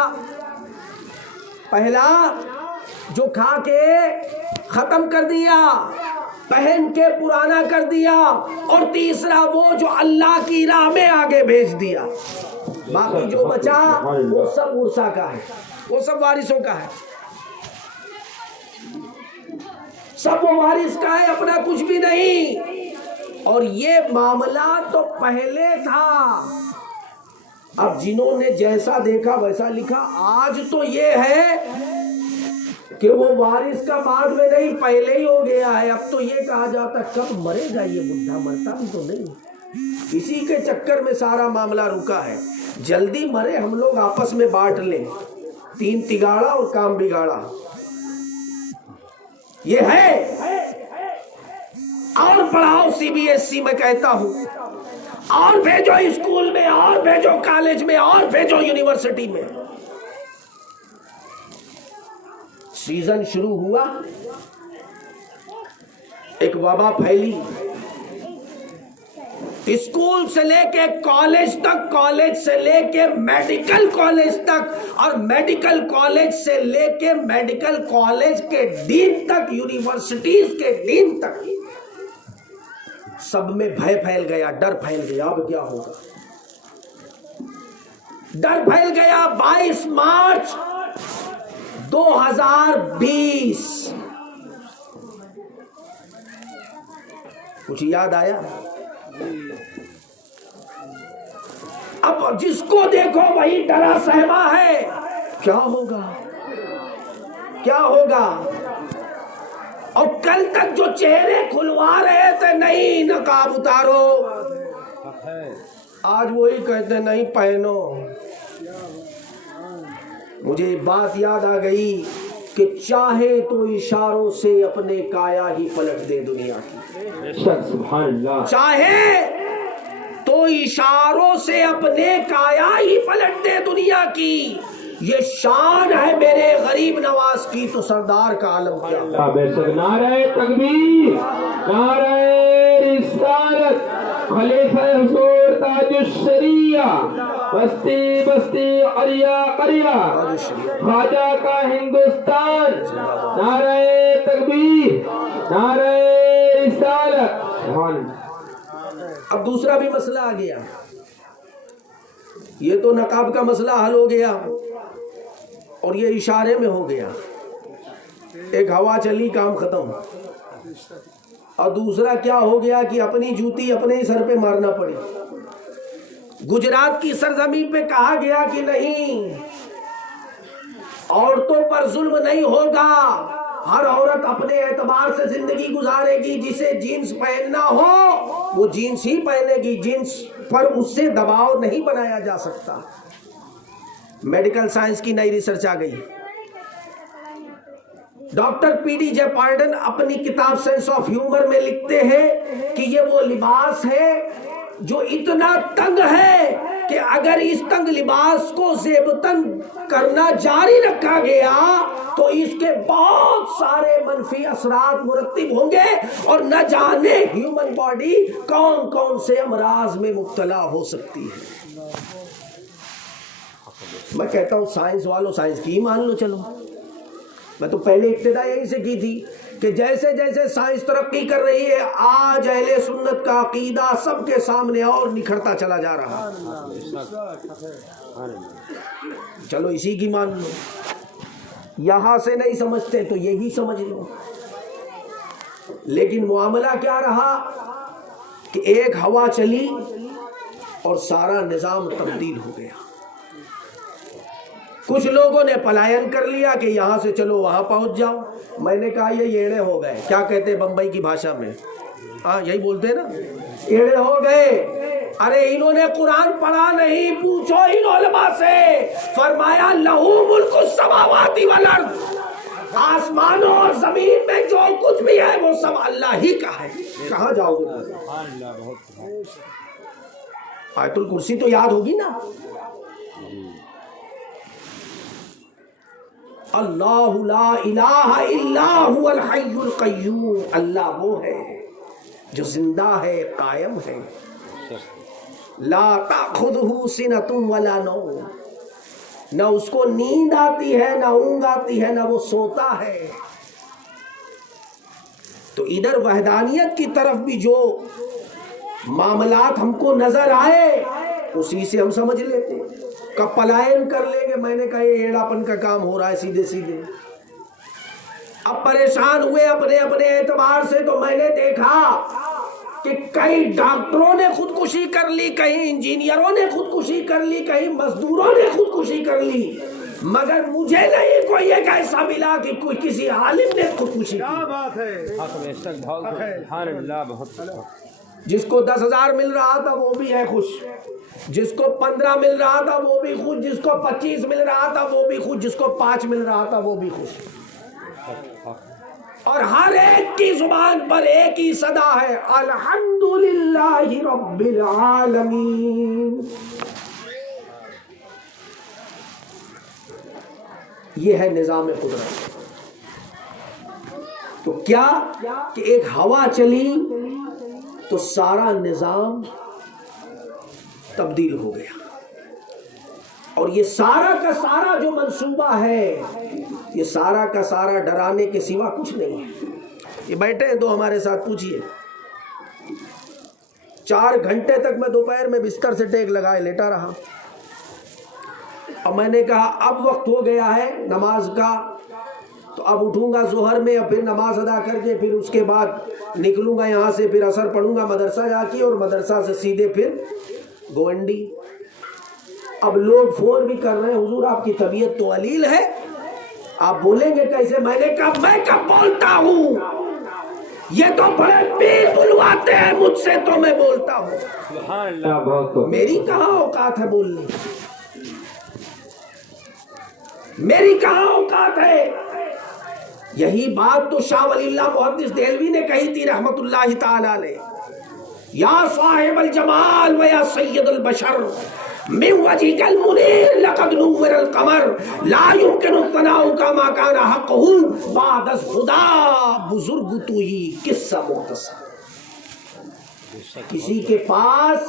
پہلا جو کھا کے ختم کر دیا، پہن کے پرانا کر دیا، اور تیسرا وہ جو اللہ کی راہ میں آگے بھیج دیا۔ باقی جو بچا وہ سب ورثہ کا ہے، وہ سب وارثوں کا ہے، سب وہ وارث کا ہے، اپنا کچھ بھی نہیں۔ اور یہ معاملہ تو پہلے تھا، اب جنہوں نے جیسا دیکھا ویسا لکھا۔ آج تو یہ ہے کہ وہ وارث کا بعد میں نہیں، پہلے ہی ہو گیا ہے۔ اب تو یہ کہا جاتا کب مرے گا یہ بڈھا، مرتا بھی تو نہیں، اسی کے چکر میں سارا معاملہ رکا ہے۔ جلدی مرے، ہم لوگ آپس میں بانٹ لیں، 3 تگاڑا اور کام بگاڑا، یہ ہے۔ اور پڑھاؤ CBSE میں کہتا ہوں، اور بھیجو اسکول میں، اور بھیجو کالج میں، اور بھیجو یونیورسٹی میں۔ سیزن شروع ہوا، ایک وبا پھیلی، اسکول سے لے کے کالج تک، کالج سے لے کے میڈیکل کالج تک، اور میڈیکل کالج سے لے کے میڈیکل کالج کے ڈین تک، یونیورسٹیز کے ڈین تک، سب میں بھے پھیل گیا، ڈر پھیل گیا۔ اب کیا ہوگا؟ ڈر پھیل گیا۔ 22 مارچ 2020 کچھ یاد آیا؟ اب جس کو دیکھو وہی ڈرا سہما ہے، کیا ہوگا کیا ہوگا؟ اور کل تک جو چہرے کھلوا رہے تھے، نہیں نقاب اتارو، آج وہی کہتے نہیں پہنو۔ مجھے بات یاد آ گئی کہ چاہے تو اشاروں سے اپنے کایا ہی پلٹ دے دنیا کی، سبحان اللہ، چاہے تو اشاروں سے اپنے کایا ہی پلٹ دے دنیا کی۔ یہ شان ہے میرے غریب نواز کی، تو سردار کا عالم کیا؟ بے شک نعرہ تکبیر، نعرہ رسالت، خلیفہ حضور تاج الشریعہ، بستی بستی قریہ قریہ، خواجہ کا ہندوستان، نعرہ تکبیر، نعرہ رسالت۔ اب دوسرا بھی مسئلہ آ گیا، یہ تو نقاب کا مسئلہ حل ہو گیا اور یہ اشارے میں ہو گیا، ایک ہوا چلی کام ختم۔ اور دوسرا کیا ہو گیا کہ اپنی جوتی اپنے ہی سر پہ مارنا پڑی۔ گجرات کی سرزمین پہ کہا گیا کہ نہیں، عورتوں پر ظلم نہیں ہوگا، ہر عورت اپنے اعتبار سے زندگی گزارے گی، جسے جینس پہننا ہو وہ جینس ہی پہنے گی، جینس پر اس سے دباؤ نہیں بنایا جا سکتا۔ میڈیکل سائنس کی نئی ریسرچ آ گئی۔ ڈاکٹر PD جےپارڈن اپنی کتاب سینس آف ہیومر میں لکھتے ہیں کہ یہ وہ لباس ہے جو اتنا تنگ ہے کہ اگر اس تنگ لباس کو زیبتن کرنا جاری رکھا گیا تو اس کے بہت سارے منفی اثرات مرتب ہوں گے، اور نہ جانے ہیومن باڈی کون کون سے امراض میں مبتلا ہو سکتی ہے۔ میں کہتا ہوں سائنس والوں سائنس کی مان لو، چلو میں تو پہلے ابتدا یہی سے کی تھی کہ جیسے جیسے سائنس ترقی کر رہی ہے، آج اہل سنت کا عقیدہ سب کے سامنے اور نکھرتا چلا جا رہا ہے۔ چلو اسی کی مان لو، یہاں سے نہیں سمجھتے تو یہی سمجھ لو۔ لیکن معاملہ کیا رہا کہ ایک ہوا چلی اور سارا نظام تبدیل ہو گیا۔ کچھ لوگوں نے پلائن کر لیا کہ یہاں سے چلو وہاں پہنچ جاؤ۔ میں نے کہا یہ ایڑے ہو گئے، کیا کہتے ہیں بمبئی کی بھاشا میں، ہاں یہی بولتے ہیں نا، ایڑے ہو گئے۔ ارے انہوں نے قرآن پڑھا نہیں، پوچھو ان علماء سے۔ فرمایا لہو ملک السماوات والارض، آسمانوں اور زمین میں جو کچھ بھی ہے وہ سب اللہ ہی کا ہے، کہاں جاؤ گے؟ آیت الکرسی تو یاد ہوگی نا۔ اللہ لا الہ الا هو الحی القیوم، اللہ وہ ہے جو زندہ ہے، قائم ہے، لا تأخذہ سنۃ ولا نوم، نہ اس کو نیند آتی ہے، نہ اونگ آتی ہے، نہ وہ سوتا ہے۔ تو ادھر وحدانیت کی طرف بھی جو معاملات ہم کو نظر آئے اسی سے ہم سمجھ لیتے، کب پلائن کر لیں گے۔ میں نے کہا یہ ایڑاپن کا کام ہو رہا ہے سیدھے سیدھے۔ اب پریشان ہوئے اپنے اپنے اعتبار سے، تو میں نے دیکھا کہ کئی ڈاکٹروں نے خودکشی کر لی، کہیں انجینئروں نے خودکشی کر لی، کہیں مزدوروں نے خودکشی کر لی، مگر مجھے نہیں کوئی ایک ایسا ملا کہ کوئی کسی عالم نے خودکشی کی۔ کیا بات ہے، سبحان اللہ، بہت جس کو 10,000 مل رہا تھا وہ بھی ہے خوش، جس کو 15 مل رہا تھا وہ بھی خوش، جس کو 25 مل رہا تھا وہ بھی خوش، جس کو 5 مل رہا تھا وہ بھی خوش۔ اور ہر ایک کی زبان پر ایک ہی صدا ہے، الحمدللہ رب العالمین۔ یہ ہے نظام قدرت۔ تو کیا کہ ایک ہوا چلی تو سارا نظام تبدیل ہو گیا، اور یہ سارا کا سارا جو منصوبہ ہے، یہ سارا کا سارا ڈرانے کے سوا کچھ نہیں ہے۔ یہ بیٹھے ہیں دو ہمارے ساتھ، پوچھئے 4 گھنٹے تک میں دوپہر میں بستر سے ٹیک لگائے لیٹا رہا، اور میں نے کہا اب وقت ہو گیا ہے نماز کا، تو اب اٹھوں گا ظہر میں، اور پھر نماز ادا کر کے پھر اس کے بعد نکلوں گا یہاں سے، پھر عصر پڑھوں گا مدرسہ جا کے، اور مدرسہ سے سیدھے پھر گونڈی۔ اب لوگ فون بھی کر رہے ہیں، حضور آپ کی طبیعت تو علیل ہے، آپ بولیں گے کیسے؟ میں نے کہا میں کب بولتا ہوں، یہ تو بڑے پیر بلواتے ہیں مجھ سے تو میں بولتا ہوں، سبحان اللہ، بہت میری کہاں اوقات ہے بولنے، میری کہاں اوقات ہے۔ یہی بات تو شاہ ولی اللہ محدث دہلوی نے کہی تھی رحمت اللہ تعالی علیہ، یا صاحب الجمال و یا سید البشر من وجهك المنیر لقد نور القمر لا يمكن الثناء كما كان حقه بعد از خدا بزرگ تو ہی قصہ مختصر۔ کسی کے پاس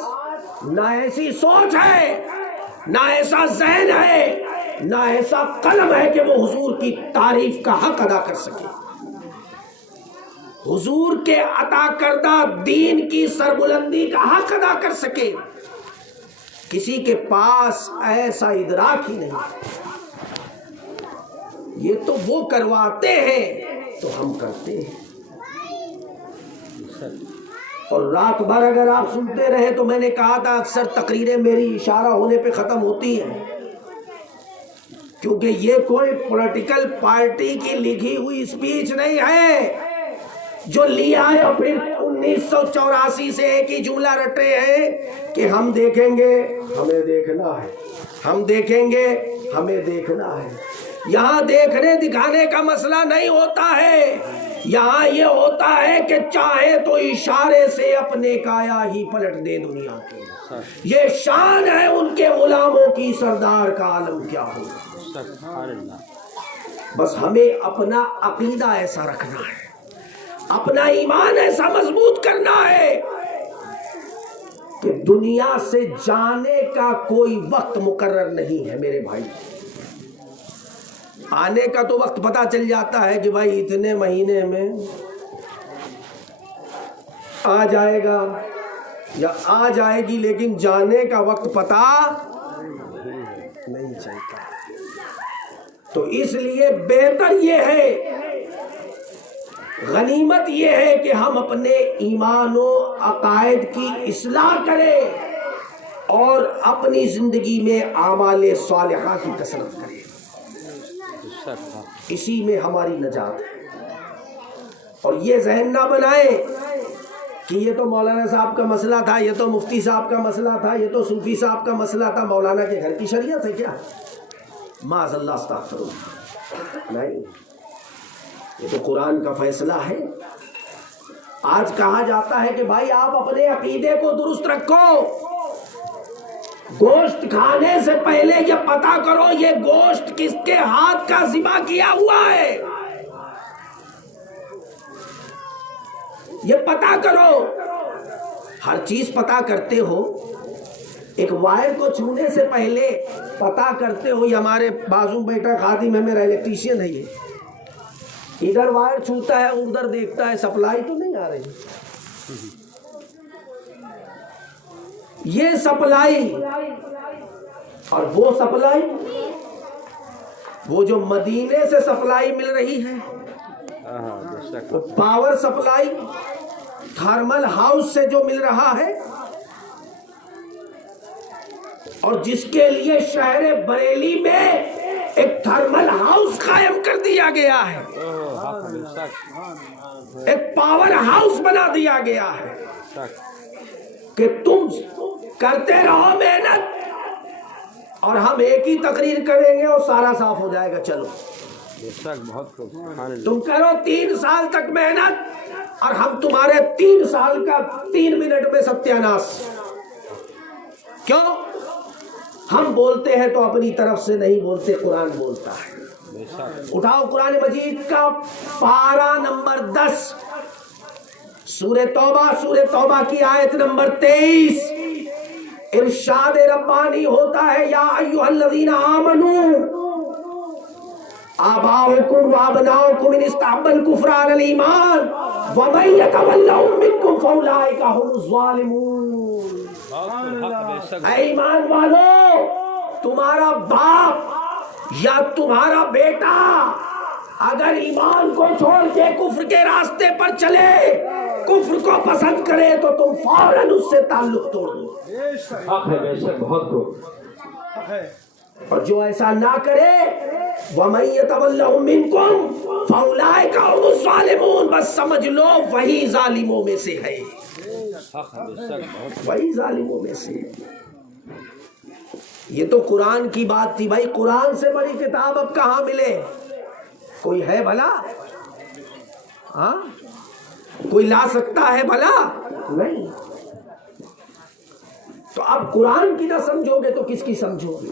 نہ ایسی سوچ ہے، نہ ایسا ذہن ہے، نہ ایسا قلم ہے کہ وہ حضور کی تعریف کا حق ادا کر سکے، حضور کے عطا کردہ دین کی سربلندی کا حق ادا کر سکے۔ کسی کے پاس ایسا ادراک ہی نہیں۔ یہ تو وہ کرواتے ہیں تو ہم کرتے ہیں، اور رات بھر اگر آپ سنتے رہے تو میں نے کہا تھا اکثر تقریریں میری اشارہ ہونے پہ ختم ہوتی ہیں، کیونکہ یہ کوئی پولیٹیکل پارٹی کی لکھی ہوئی اسپیچ نہیں ہے جو لیا ہے اور پھر 1984 سے ایک ہی جملہ رٹے ہیں کہ ہم دیکھیں گے، ہمیں دیکھنا ہے، ہم دیکھیں گے، ہمیں دیکھنا ہے۔ یہاں دیکھنے دکھانے کا مسئلہ نہیں ہوتا ہے، یہاں یہ ہوتا ہے کہ چاہے تو اشارے سے اپنے کایا ہی پلٹ دے دنیا کی۔ یہ شان ہے ان کے غلاموں کی، سردار کا عالم کیا ہوگا۔ بس ہمیں اپنا عقیدہ ایسا رکھنا ہے، اپنا ایمان ایسا مضبوط کرنا ہے کہ دنیا سے جانے کا کوئی وقت مقرر نہیں ہے میرے بھائی۔ آنے کا تو وقت پتہ چل جاتا ہے کہ بھائی اتنے مہینے میں آ جائے گا یا آ جائے گی، لیکن جانے کا وقت پتہ نہیں چلتا۔ تو اس لیے بہتر یہ ہے، غنیمت یہ ہے کہ ہم اپنے ایمان و عقائد کی اصلاح کریں اور اپنی زندگی میں اعمال صالحہ کی کثرت کریں، اسی میں ہماری نجات ہے۔ اور یہ ذہن نہ بنائیں کہ یہ تو مولانا صاحب کا مسئلہ تھا، یہ تو مفتی صاحب کا مسئلہ تھا، یہ تو صوفی صاحب کا مسئلہ تھا، مولانا کے گھر کی شریعت ہے کیا؟ معاذ اللہ، استغفر اللہ، نہیں، یہ تو قرآن کا فیصلہ ہے۔ آج کہا جاتا ہے کہ بھائی آپ اپنے عقیدے کو درست رکھو، گوشت کھانے سے پہلے یہ پتہ کرو یہ گوشت کس کے ہاتھ کا ذبح کیا ہوا ہے، یہ پتہ کرو۔ ہر چیز پتہ کرتے ہو ایک وائر کو چھونے سے پہلے پتا کرتے ہو، یہ ہمارے بازو بیٹا خادم ہے میرا، الیکٹریشین ہے، یہ ادھر وائر چھوتا ہے ادھر دیکھتا ہے سپلائی تو نہیں آ رہی، یہ سپلائی اور وہ سپلائی، وہ جو مدینے سے سپلائی مل رہی ہے پاور سپلائی تھرمل ہاؤس سے جو مل رہا ہے، اور جس کے لیے شہر بریلی میں ایک تھرمل ہاؤس قائم کر دیا گیا ہے، ایک پاور ہاؤس بنا دیا گیا ہے کہ تم کرتے رہو محنت اور ہم ایک ہی تقریر کریں گے اور سارا صاف ہو جائے گا، چلو تم کرو 3 سال تک محنت اور ہم تمہارے 3 سال کا 3 منٹ میں ستیاناش۔ کیوں؟ ہم بولتے ہیں تو اپنی طرف سے نہیں بولتے، قرآن بولتا ہے۔ اٹھاؤ قرآن مجید کا پارہ نمبر 10، سورہ توبہ کی آیت نمبر 23، ارشاد ربانی ہوتا ہے، یا ایھا الذین آمنوا آباؤکم وابناؤکم ان استحبوا الکفر علی الایمان ومن یتولہم منکم فاولئک ھم الظالمون۔ اے ایمان والو، تمہارا باپ یا تمہارا بیٹا اگر ایمان کو چھوڑ کے کفر کے راستے پر چلے، کفر کو پسند کرے تو تم فوراً اس سے تعلق توڑ دو۔ اور جو ایسا نہ کرے، وَمَن يَتَوَلَّهُم مِّنكُمْ فَأُولَٰئِكَ هُمُ الظَّالِمُونَ، بس سمجھ لو وہی ظالموں میں سے ہے، وہی ظالموں میں سے ہے۔ یہ تو قرآن کی بات تھی بھائی، قرآن سے بڑی کتاب اب کہاں ملے؟ کوئی ہے بھلا؟ ہاں کوئی لا سکتا ہے بھلا؟ نہیں۔ تو اب قرآن کی نہ سمجھو گے تو کس کی سمجھو گے؟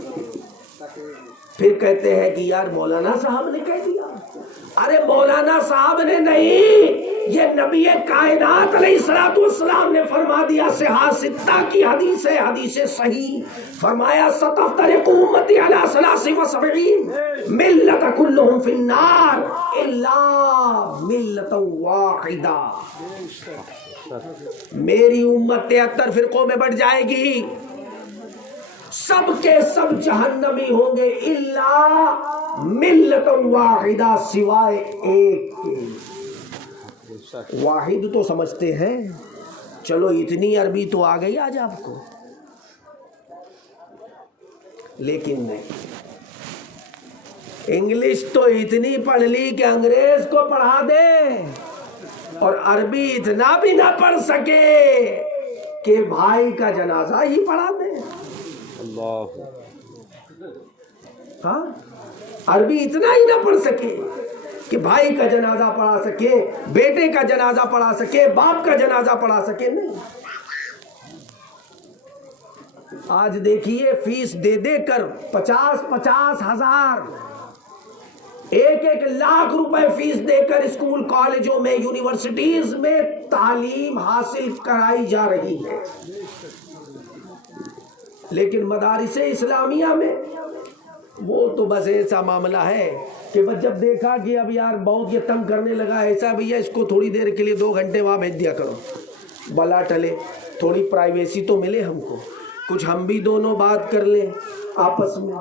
پھر کہتے ہیں کہ یار مولانا صاحب نے کہہ دیا۔ ارے مولانا صاحب نے نہیں، یہ نبی کائنات علیہ الصلوۃ والسلام نے فرما دیا۔ صحاح ستہ کی حدیث ہے، حدیث صحیح، فرمایا ستفترق امتی علی 73 ملت کلہم فی النار الا ملت واحدہ۔ میری امت 73 فرقوں میں بٹ جائے گی، سب کے سب جہنمی ہوں گے، الا ملت واحدہ، سوائے ایک کے۔ واحد تو سمجھتے ہیں، چلو اتنی عربی تو آ گئی آج آپ کو، لیکن نہیں، انگلش تو اتنی پڑھ لی کہ انگریز کو پڑھا دے، اور عربی اتنا بھی نہ پڑھ سکے کہ بھائی کا جنازہ ہی پڑھا دے۔ ہاں عربی اتنا ہی نہ پڑھ سکے کہ بھائی کا جنازہ پڑھا سکے، بیٹے کا جنازہ پڑھا سکے، باپ کا جنازہ پڑھا سکے، نہیں۔ آج دیکھیے فیس دے دے کر 50 ہزار، 1 لاکھ روپے فیس دے کر اسکول کالجوں میں یونیورسٹیز میں تعلیم حاصل کرائی جا رہی ہے، لیکن مدارس اسلامیہ میں وہ تو بس ایسا معاملہ ہے کہ بس جب دیکھا کہ اب یار بہت یہ تنگ کرنے لگا، ایسا بھیا اس کو تھوڑی دیر کے لیے 2 گھنٹے وہاں بھیج دیا کرو، بلا ٹلے، تھوڑی پرائیویسی تو ملے ہم کو، کچھ ہم بھی دونوں بات کر لیں آپس میں۔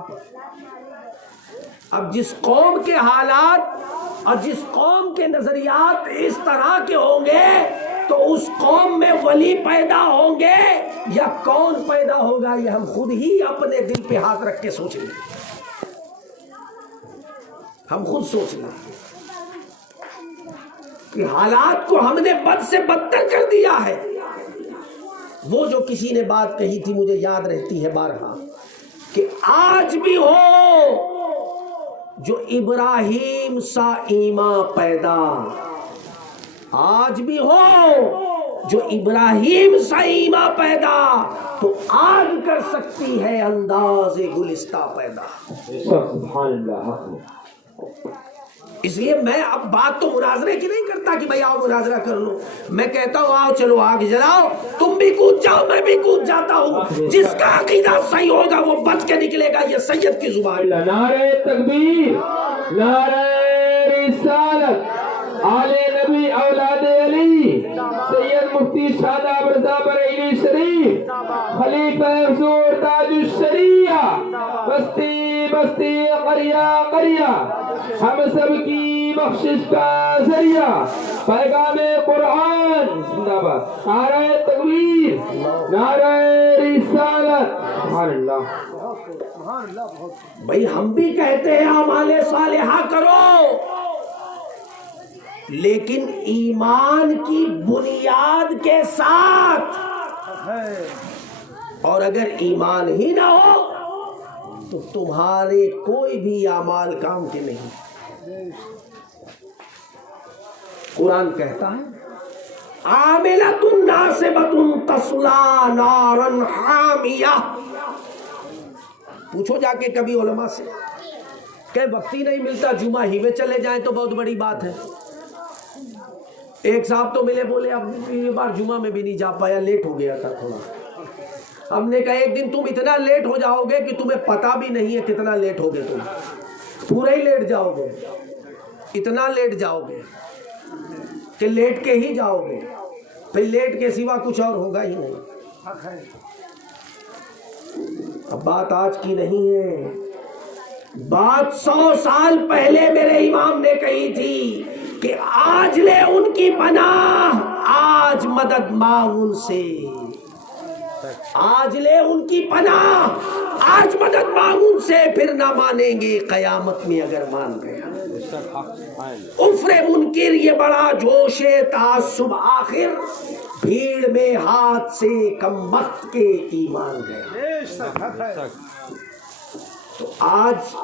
اب جس قوم کے حالات اور جس قوم کے نظریات اس طرح کے ہوں گے تو اس قوم میں ولی پیدا ہوں گے یا کون پیدا ہوگا، یہ ہم خود ہی اپنے دل پہ ہاتھ رکھ کے سوچ لیں، ہم خود سوچ لیں کہ حالات کو ہم نے بد سے بدتر کر دیا ہے۔ وہ جو کسی نے بات کہی تھی مجھے یاد رہتی ہے بارہا، کہ آج بھی ہو جو ابراہیم سا ایمان پیدا، آج بھی ہو جو ابراہیم سا ایمان پیدا، تو آگ کر سکتی ہے انداز گلستہ پیدا۔ سبحان اللہ۔ اس لیے میں اب بات تو مناظرے کی نہیں کرتا کہ بھائی آؤ مناظرہ کر لو، میں کہتا ہوں آؤ چلو آگ جلاؤ، تم بھی کود جاؤ میں بھی کود جاتا ہوں، جس کا عقیدہ صحیح ہوگا وہ بچ کے نکلے گا، یہ سید کی زبان۔ نعرہ تکبیر، نعرہ رسالت، آل نبی اولاد علی، سید مفتی شاداب رضا بریلوی شریف، خلیفہ حضور تاج الشریعہ، بستی بستی قریہ قریہ، ہم سب کی بخشش کا ذریعہ، پیغام قرآن زندہ باد، نعرہ تکبیر، نعرہ رسالت، سبحان اللہ۔ بھئی ہم بھی کہتے ہیں اعمال صالحہ کرو، لیکن ایمان کی بنیاد کے ساتھ، اور اگر ایمان ہی نہ ہو تو تمہارے کوئی بھی اعمال کام کے نہیں۔ قرآن کہتا ہے عاملۃ ناصبۃ تصلی نارا حامیہ۔ پوچھو جا کے کبھی علماء سے کہ وقت ہی نہیں ملتا، جمعہ ہی میں چلے جائیں تو بہت بڑی بات ہے۔ ایک صاحب تو ملے، بولے اب یہ بار جمعہ میں بھی نہیں جا پایا، لیٹ ہو گیا تھا تھوڑا۔ ہم نے کہا ایک دن تم اتنا لیٹ ہو جاؤ گے کہ تمہیں پتہ بھی نہیں ہے کتنا لیٹ ہو گے، تم پورے ہی لیٹ جاؤ گے، اتنا لیٹ جاؤ گے کہ لیٹ کے ہی جاؤ گے، پھر لیٹ کے سوا کچھ اور ہوگا ہی نہیں۔ اب بات آج کی نہیں ہے، بات 100 سال پہلے میرے امام نے کہی تھی کہ آج لے ان کی پناہ، آج مدد مانگ ان سے، آج لے ان کی پناہ، آج مدد مانگ ان سے، پھر نہ مانیں گے قیامت میں اگر مان گیا۔ کفر منکر یہ بڑا جوش تعصب، آخر بھیڑ میں ہاتھ سے کم وقت کے ایمان گیا۔ تو آج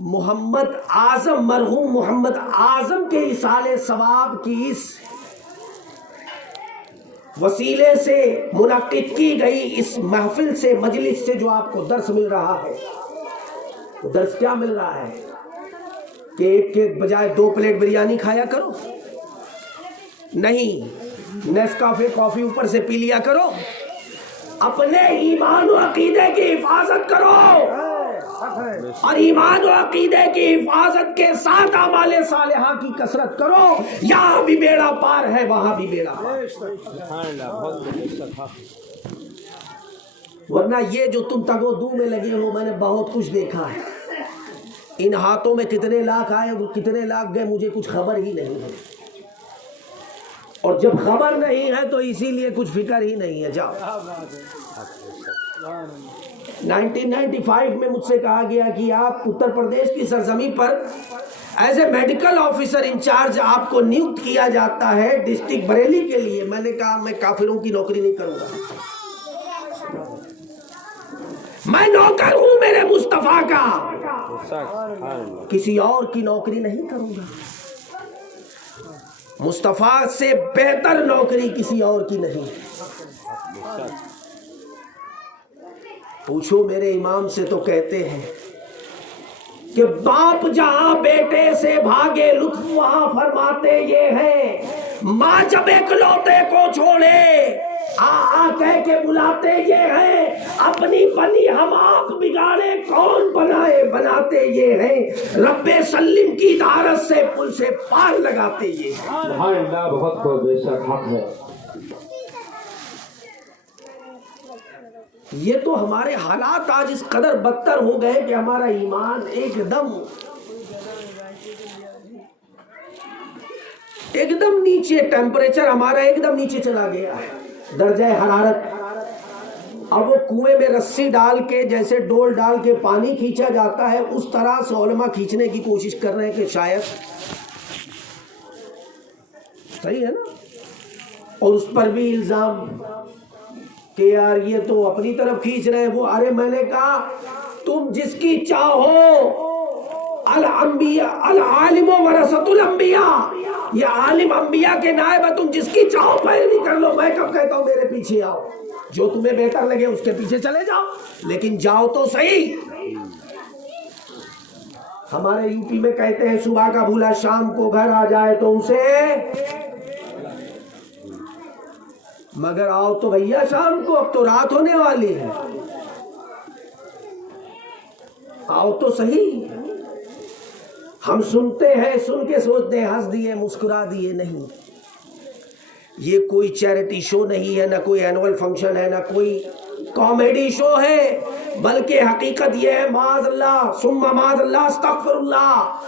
محمد اعظم، مرحوم محمد اعظم کے ایصال ثواب کی اس وسیلے سے منعقد کی گئی اس محفل سے، مجلس سے جو آپ کو درس مل رہا ہے، تو درس کیا مل رہا ہے کہ ایک کے بجائے 2 پلیٹ بریانی کھایا کرو، نہیں، نیسکافے کافی اوپر سے پی لیا کرو، اپنے ایمان و عقیدے کی حفاظت کرو، اور ایمان و عقیدے کی حفاظت کے ساتھ اعمال صالحہ کی کثرت کرو، یہاں بھی بیڑا پار ہے وہاں بھی بیڑا پار۔ ورنہ یہ جو تم تگ و دو میں لگے ہو، میں نے بہت کچھ دیکھا ہے، ان ہاتھوں میں کتنے لاکھ آئے کتنے لاکھ گئے مجھے کچھ خبر ہی نہیں ہے، اور جب خبر نہیں ہے تو اسی لیے کچھ فکر ہی نہیں ہے۔ جاؤ 1995 میں مجھ سے کہا گیا کہ آپ اتر پردیش کی سرزمین پر as a medical officer in charge آپ کو نیوکت کیا جاتا ہے ڈسٹرکٹ بریلی کے لیے۔ میں نے کہا میں کافروں کی نوکری نہیں کروں گا، میں نوکر ہوں میرے مصطفیٰ کا، کسی اور کی نوکری نہیں کروں گا، مصطفیٰ سے بہتر نوکری کسی اور کی نہیں۔ پوچھو میرے امام سے تو کہتے ہیں کہ باپ جہاں بیٹے سے بھاگے لطف وہاں فرماتے یہ ہیں، ماں جب اکلوتے کو چھوڑے آ کہہ کے بلاتے یہ ہیں، اپنی بنی ہم آپ بگاڑے کون بنائے بناتے یہ ہیں، رب سلم کی دارت سے پل سے پار لگاتے یہ ہیں۔ سبحان اللہ، بہت بہت بے شک حق ہے۔ یہ تو ہمارے حالات آج اس قدر بدتر ہو گئے کہ ہمارا ایمان ایک دم نیچے، ٹیمپریچر ہمارا ایک دم نیچے چلا گیا ہے، درجہ حرارت۔ اب وہ کنویں میں رسی ڈال کے جیسے ڈول ڈال کے پانی کھینچا جاتا ہے اس طرح سے علماء کھینچنے کی کوشش کر رہے ہیں کہ شاید صحیح ہے نا، اور اس پر بھی الزام کہ یار یہ تو اپنی طرف کھینچ رہے ہیں وہ۔ ارے میں نے کہا تم جس کی چاہو، الانبیاء العالم ورثۃ الانبیاء، یہ عالم انبیاء کے نائب ہے، تم جس کی چاہو پیروی کر لو۔ میں کب کہتا ہوں میرے پیچھے آؤ، جو تمہیں بہتر لگے اس کے پیچھے چلے جاؤ، لیکن جاؤ تو صحیح۔ ہمارے یو پی میں کہتے ہیں صبح کا بھولا شام کو گھر آ جائے تو اسے، مگر آؤ تو بھیا شام کو، اب تو رات ہونے والی ہے، آؤ تو صحیح۔ ہم سنتے ہیں، سن کے سوچتے ہیں ہنس دیے مسکرا دیے، نہیں، یہ کوئی چیریٹی شو نہیں ہے، نہ کوئی اینول فنکشن ہے، نہ کوئی کامیڈی شو ہے، بلکہ حقیقت یہ ہے، معاذ اللہ ثم معاذ اللہ استغفر اللہ،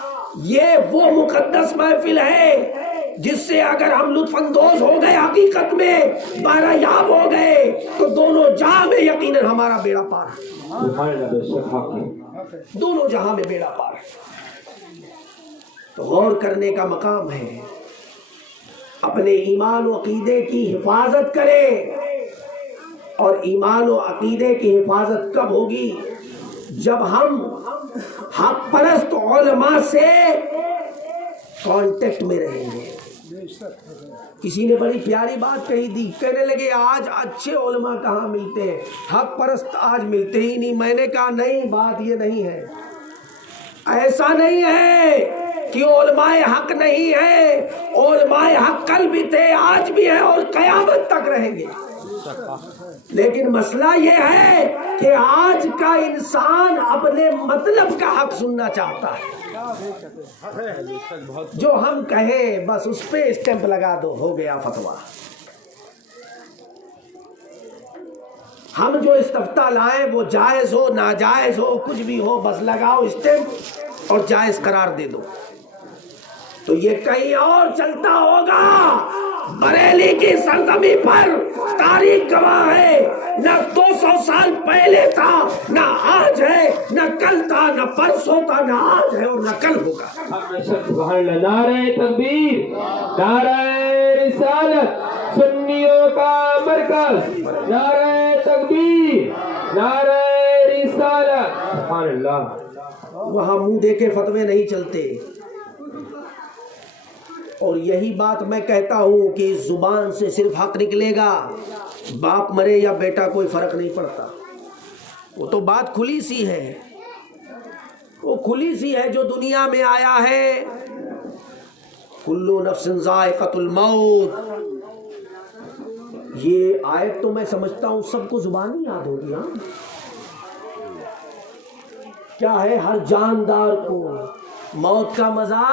یہ وہ مقدس محفل ہے جس سے اگر ہم لطف اندوز ہو گئے، حقیقت میں بارہ یاب ہو گئے، تو دونوں جہاں میں یقیناً ہمارا بیڑا پار ہے، دونوں جہاں میں بیڑا پار ہے۔ تو غور کرنے کا مقام ہے، اپنے ایمان و عقیدے کی حفاظت کرے، اور ایمان و عقیدے کی حفاظت کب ہوگی؟ جب ہم حق پرست علماء سے کانٹیکٹ میں رہیں گے۔ کسی نے بڑی پیاری بات کہی تھی، کہنے لگے آج اچھے علماء کہاں ملتے ہیں، حق پرست آج ملتے ہی نہیں۔ میں نے کہا نہیں، بات یہ نہیں ہے، ایسا نہیں ہے کہ علماء حق نہیں ہے، علماء حق کل بھی تھے، آج بھی ہے، اور قیامت تک رہیں گے۔ لیکن مسئلہ یہ ہے کہ آج کا انسان اپنے مطلب کا حق سننا چاہتا ہے، جو ہم کہیں بس اس پہ اسٹیمپ لگا دو، ہو گیا فتویٰ۔ ہم جو استفتاء لائیں وہ جائز ہو ناجائز ہو کچھ بھی ہو، بس لگاؤ اسٹیمپ اور جائز قرار دے دو، تو یہ کہیں اور چلتا ہوگا۔ بریلی کی سرزمین پر تاریخ گواہ ہے، نہ 200 سال پہلے تھا، نہ آج ہے، نہ کل تھا، نہ پرسوں تھا، نہ آج ہے، اور نہ کل ہوگا۔ سبحان اللہ، نعرہ تکبیر، نعرہ رسالت، سنیوں کا مرکز، نعرہ تکبیر، نعرہ رسالت، سبحان اللہ۔ وہاں منہ دے کے فتوے نہیں چلتے، اور یہی بات میں کہتا ہوں کہ اس زبان سے صرف حق نکلے گا، باپ مرے یا بیٹا کوئی فرق نہیں پڑتا، وہ تو بات کھلی سی ہے، وہ کھلی سی ہے جو دنیا میں آیا ہے، کلو نفس ذائقۃ الموت۔ یہ آیت تو میں سمجھتا ہوں سب کو زبانی یاد ہو گیا، کیا ہے؟ ہر جاندار کو موت کا مزہ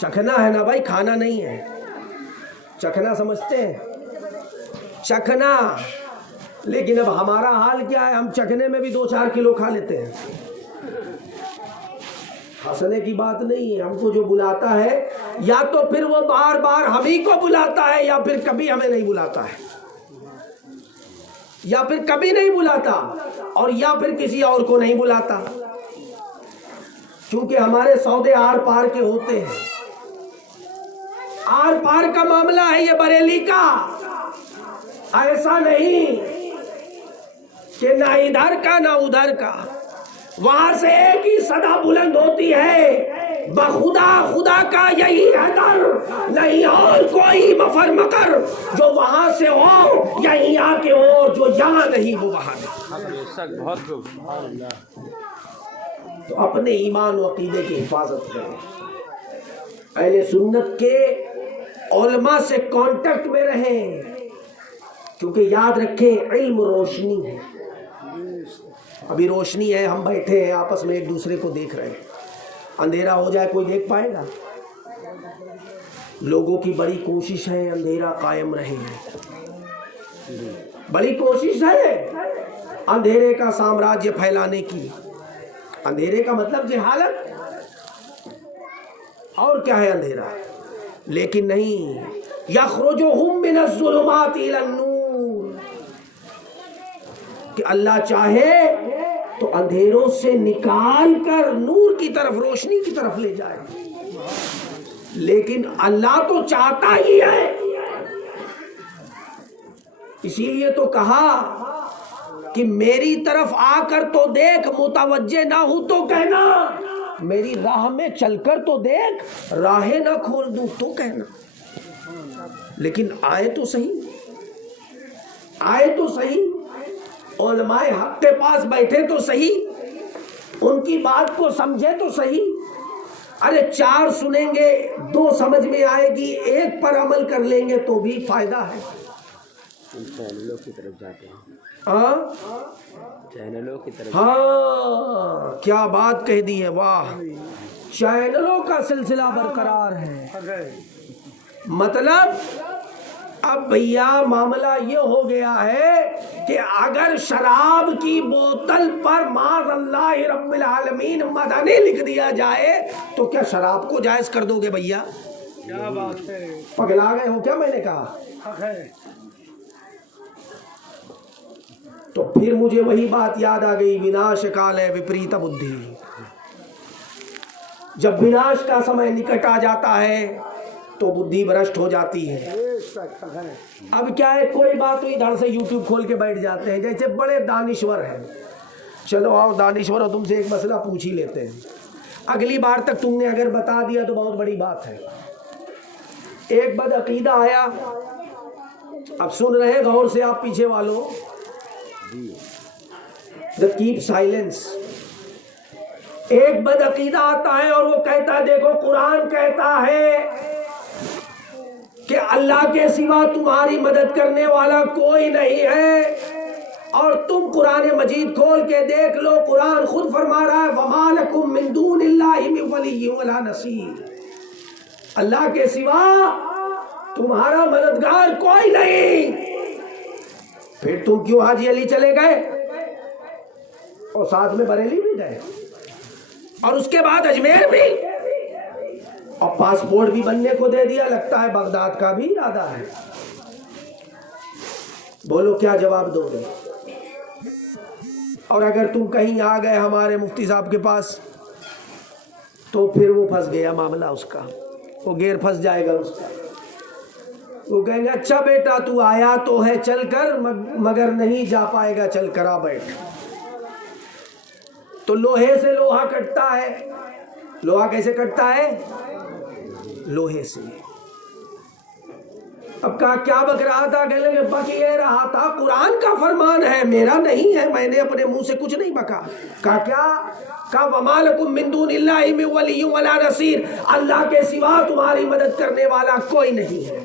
چکھنا ہے نا بھائی، کھانا نہیں ہے، چکھنا سمجھتے ہیں، چکھنا۔ لیکن اب ہمارا حال کیا ہے، ہم چکھنے میں بھی 2-4 کلو کھا لیتے ہیں۔ ہنسنے کی بات نہیں ہے، ہم کو جو بلاتا ہے یا تو پھر وہ بار بار ہم ہی کو بلاتا ہے، یا پھر کبھی ہمیں نہیں بلاتا ہے، یا پھر کبھی نہیں بلاتا، اور یا پھر کسی اور کو نہیں بلاتا، کیونکہ ہمارے سودے آر پار کے ہوتے ہیں۔ آر پار کا معاملہ ہے یہ بریلی کا، ایسا نہیں کہ نہ ادھر کا نہ ادھر کا، وہاں سے ایک ہی صدا بلند ہوتی ہے، بخدا خدا کا یہی ہے در، نہیں اور کوئی مفر مکر، جو وہاں سے ہو یہیں آ کے ہو، جو یہاں نہیں وہ وہاں نہیں۔ تو اپنے ایمان و عقیدے کی حفاظت کریں، اہل سنت کے علماء سے کانٹیکٹ میں رہیں، کیونکہ یاد رکھیں علم روشنی ہے۔ ابھی روشنی ہے، ہم بیٹھے ہیں آپس میں ایک دوسرے کو دیکھ رہے ہیں، اندھیرا ہو جائے کوئی دیکھ پائے گا؟ لوگوں کی بڑی کوشش ہے اندھیرا قائم رہے، بڑی کوشش ہے اندھیرے کا سامراجیہ پھیلانے کی۔ اندھیرے کا مطلب جہالت، اور کیا ہے اندھیرا؟ لیکن نہیں، یخرجہم من الظلمات الی النور، کہ اللہ چاہے تو اندھیروں سے نکال کر نور کی طرف، روشنی کی طرف لے جائے، لیکن اللہ تو چاہتا ہی ہے، اسی لیے تو کہا کہ میری طرف آ کر تو دیکھ، متوجہ نہ ہوں تو کہنا، میری راہ میں چل کر تو دیکھ، راہیں نہ کھول دوں تو کہنا۔ لیکن آئے تو صحیح، آئے تو صحیح، علماء حق کے پاس بیٹھے تو صحیح، ان کی بات کو سمجھے تو صحیح. ارے 4 سنیں گے 2 سمجھ میں آئے گی 1 پر عمل کر لیں گے تو بھی فائدہ ہے. چینلوں کی طرف جاتے ہیں. ہاں چینلوں کی طرف. ہاں کیا بات کہہ دی ہے, واہ. چینلوں کا سلسلہ برقرار ہے. مطلب اب بھیا معاملہ یہ ہو گیا ہے کہ اگر شراب کی بوتل پر معاذ اللہ رب العالمین مدنی لکھ دیا جائے تو کیا شراب کو جائز کر دو گے بھیا؟ کیا بات ہے, پگلا گئے ہو کیا؟ میں نے کہا. تو پھر مجھے وہی بات یاد آ گئی, وناش کالے وپریت بدھی. جب وناش کا سمے نکٹ آ جاتا ہے تو بدھی برشٹ ہو جاتی ہے. اب کیا ہے, کوئی بات نہیں, دھڑ سے یوٹیوب کھول کے بیٹھ جاتے ہیں جیسے بڑے دانشور ہیں. چلو آؤ دانشور ہو, تم سے ایک مسئلہ پوچھ ہی لیتے ہیں. اگلی بار تک تم نے اگر بتا دیا تو بہت بڑی بات ہے. ایک بد عقیدہ آیا, اب سن رہے غور سے آپ پیچھے والوں, کیپ سائلنس. ایک بد عقیدہ آتا ہے اور وہ کہتا ہے دیکھو قرآن کہتا ہے کہ اللہ کے سوا تمہاری مدد کرنے والا کوئی نہیں ہے, اور تم قرآن مجید کھول کے دیکھ لو, قرآن خود فرما رہا ہے وَمَا لَكُم مِّن دُونِ اللَّهِ مِن وَلِيٍّ وَلَا نَصِيرٍ. اللہ کے سوا تمہارا مددگار کوئی نہیں. پھر تم کیوں حاجی علی چلے گئے اور ساتھ میں بریلی بھی گئے اور اس کے بعد اجمیر بھی, اور پاسپورٹ بھی بننے کو دے دیا, لگتا ہے بغداد کا بھی ارادہ ہے. بولو کیا جواب دو گے؟ اور اگر تم کہیں آ گئے ہمارے مفتی صاحب کے پاس تو پھر وہ پھنس گیا معاملہ اس کا, وہ گیر پھنس جائے گا اس کا. وہ کہیں گے اچھا بیٹا تو آیا تو ہے چل کر, مگر نہیں جا پائے گا, چل کر آ بیٹھ. تو لوہے سے لوہا کٹتا ہے. لوہا کیسے کٹتا ہے؟ لوہے سے. اب کہا کیا بک رہا تھا؟ کہنے لگے بک یہ رہا تھا قرآن کا فرمان ہے, میرا نہیں ہے, میں نے اپنے منہ سے کچھ نہیں بکا. کہا کیا؟ کہا وَمَا لَكُم مِّن دُونِ اللَّهِ مِن وَلِيٍّ وَلَا نَصِيرٍ, اللہ کے سوا تمہاری مدد کرنے والا کوئی نہیں ہے.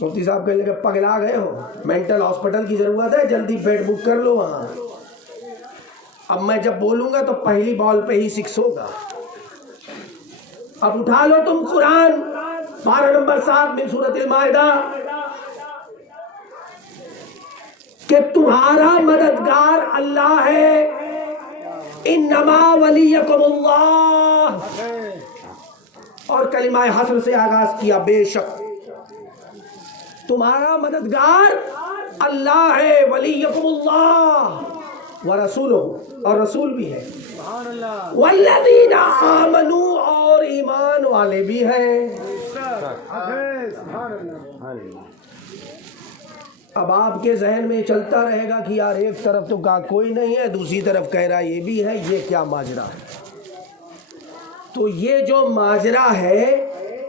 مفتی صاحب کہنے لگے پگلا گئے ہو, مینٹل ہاسپٹل کی ضرورت ہے, جلدی بیڈ بک کر لو وہاں. اب میں جب بولوں گا تو پہلی بال پہ ہی 6 ہوگا. اب اٹھا لو تم قرآن 12 نمبر 7 من سورۃ المائدہ کہ تمہارا مددگار اللہ ہے. انما ولیکم اللہ, اور کلمہ حسر سے آغاز کیا, بے شک تمہارا مددگار اللہ ہے. ولیکم اللہ ورسولہ, اور رسول بھی ہے. والذین آمنوا, اور ایمان والے بھی ہیں. اب آپ کے ذہن میں چلتا رہے گا کہ یار ایک طرف تو کہا کوئی نہیں ہے, دوسری طرف کہہ رہا یہ بھی ہے, یہ کیا ماجرا ہے؟ تو یہ جو ماجرا ہے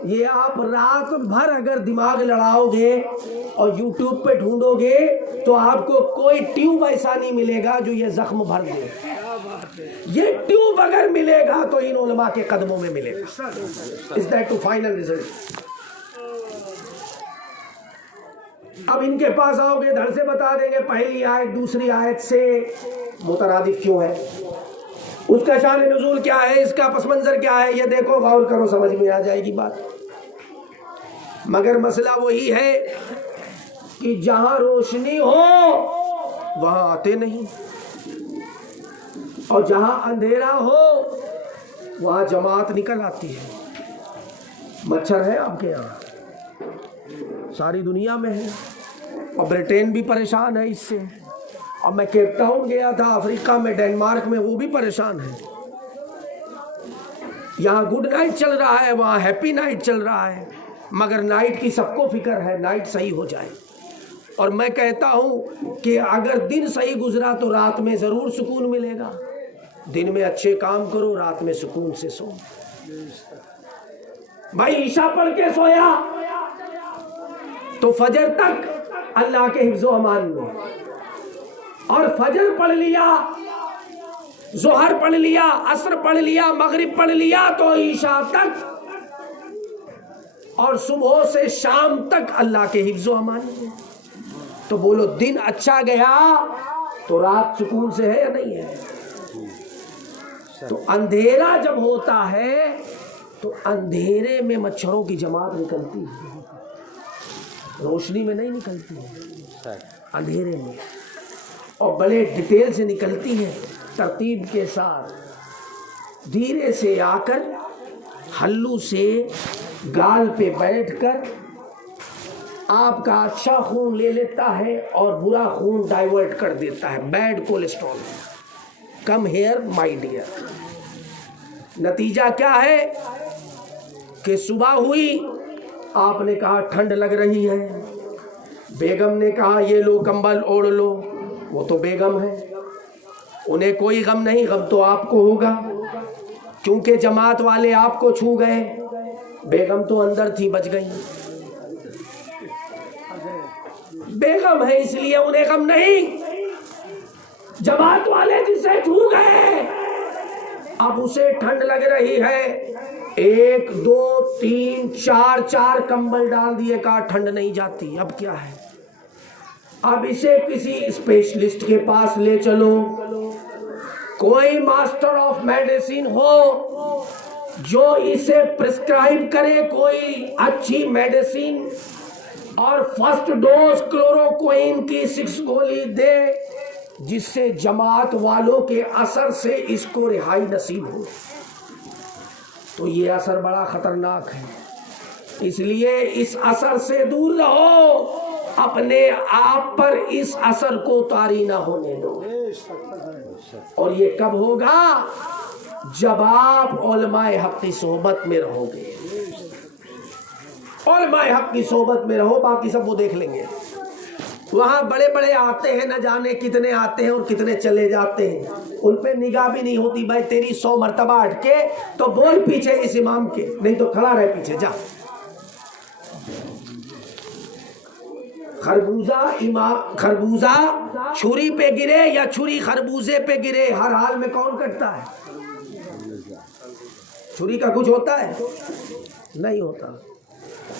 یہ آپ رات بھر اگر دماغ لڑاؤ گے اور یوٹیوب پہ ڈھونڈو گے تو آپ کو کوئی ٹیوب ایسا نہیں ملے گا جو یہ زخم بھر دے. یہ ٹیوب اگر ملے گا تو ان علماء کے قدموں میں ملے گا. Is that to final result? اب ان کے پاس آؤ گے دھڑ سے بتا دیں گے پہلی آیت دوسری آیت سے مترادف کیوں ہے, اس کا شان نزول کیا ہے, اس کا پس منظر کیا ہے, یہ دیکھو غور کرو, سمجھ میں آ جائے گی بات. مگر مسئلہ وہی ہے کہ جہاں روشنی ہو وہاں آتے نہیں, اور جہاں اندھیرا ہو وہاں جماعت نکل آتی ہے. مچھر ہے آپ کے یہاں, ساری دنیا میں ہے, اور برٹین بھی پریشان ہے اس سے, اور میں کیپ ٹاؤن گیا تھا افریقہ میں, ڈینمارک میں, وہ بھی پریشان ہے. یہاں گڈ نائٹ چل رہا ہے, وہاں ہیپی نائٹ چل رہا ہے, مگر نائٹ کی سب کو فکر ہے, نائٹ صحیح ہو جائے. اور میں کہتا ہوں کہ اگر دن صحیح گزرا تو رات میں ضرور سکون ملے گا. دن میں اچھے کام کرو, رات میں سکون سے سو. بھائی عشاء پڑھ کے سویا تو فجر تک اللہ کے حفظ و امان میں, اور فجر پڑھ لیا ظہر پڑھ لیا، عصر پڑھ لیا، مغرب پڑھ لیا تو عشاء تک، اور صبح سے شام تک اللہ کے حفظ و امان میں۔ تو بولو دن اچھا گیا تو رات سکون سے ہے یا نہیں ہے؟ تو اندھیرا جب ہوتا ہے تو اندھیرے میں مچھروں کی جماعت نکلتی ہے، روشنی میں نہیں نکلتی ہے، اندھیرے میں، اور بڑے ڈیٹیل سے نکلتی ہے، ترتیب کے ساتھ، دھیرے سے آ کر ہلو سے گال پہ بیٹھ کر آپ کا اچھا خون لے لیتا ہے اور برا خون ڈائیورٹ کر دیتا ہے، bad cholesterol, come here my dear. نتیجہ کیا ہے کہ صبح ہوئی، آپ نے کہا ٹھنڈ لگ رہی ہے، بیگم نے کہا یہ لو کمبل اوڑھ لو، وہ تو بیگم ہے، انہیں کوئی غم نہیں، غم تو آپ کو ہوگا کیونکہ جماعت والے آپ کو چھو گئے، بیگم تو اندر تھی بچ گئی، بیگم ہے اس لیے انہیں غم نہیں، جماعت والے جسے چھو گئے اب اسے ٹھنڈ لگ رہی ہے، 1 2 3 4 کمبل ڈال دیے، کہا ٹھنڈ نہیں جاتی، اب کیا ہے؟ اب اسے کسی اسپیشلسٹ کے پاس لے چلو، کوئی ماسٹر آف میڈیسن ہو جو اسے پرسکرائب کرے کوئی اچھی میڈیسن اور فرسٹ ڈوز کلوروکوئین کی 6 گولی دے جس سے جماعت والوں کے اثر سے اس کو رہائی نصیب ہو۔ تو یہ اثر بڑا خطرناک ہے، اس لیے اس اثر سے دور رہو، اپنے آپ پر اس اثر کو طاری نہ ہونے دو۔ اور یہ کب ہوگا؟ جب آپ علماء حق کی صحبت میں رہو گے، علماء حق کی صحبت میں رہو، باقی سب وہ دیکھ لیں گے۔ وہاں بڑے بڑے آتے ہیں، نہ جانے کتنے آتے ہیں اور کتنے چلے جاتے ہیں، ان پہ نگاہ بھی نہیں ہوتی، بھائی تیری 100 مرتبہ اٹکے تو بول پیچھے اس امام کے، نہیں تو کھڑا رہ پیچھے جا۔ خربوزہ چھری پہ گرے یا چھری خربوزے پہ گرے، ہر حال میں کون کٹتا ہے؟ چھری کا کچھ ہوتا ہے؟ نہیں ہوتا۔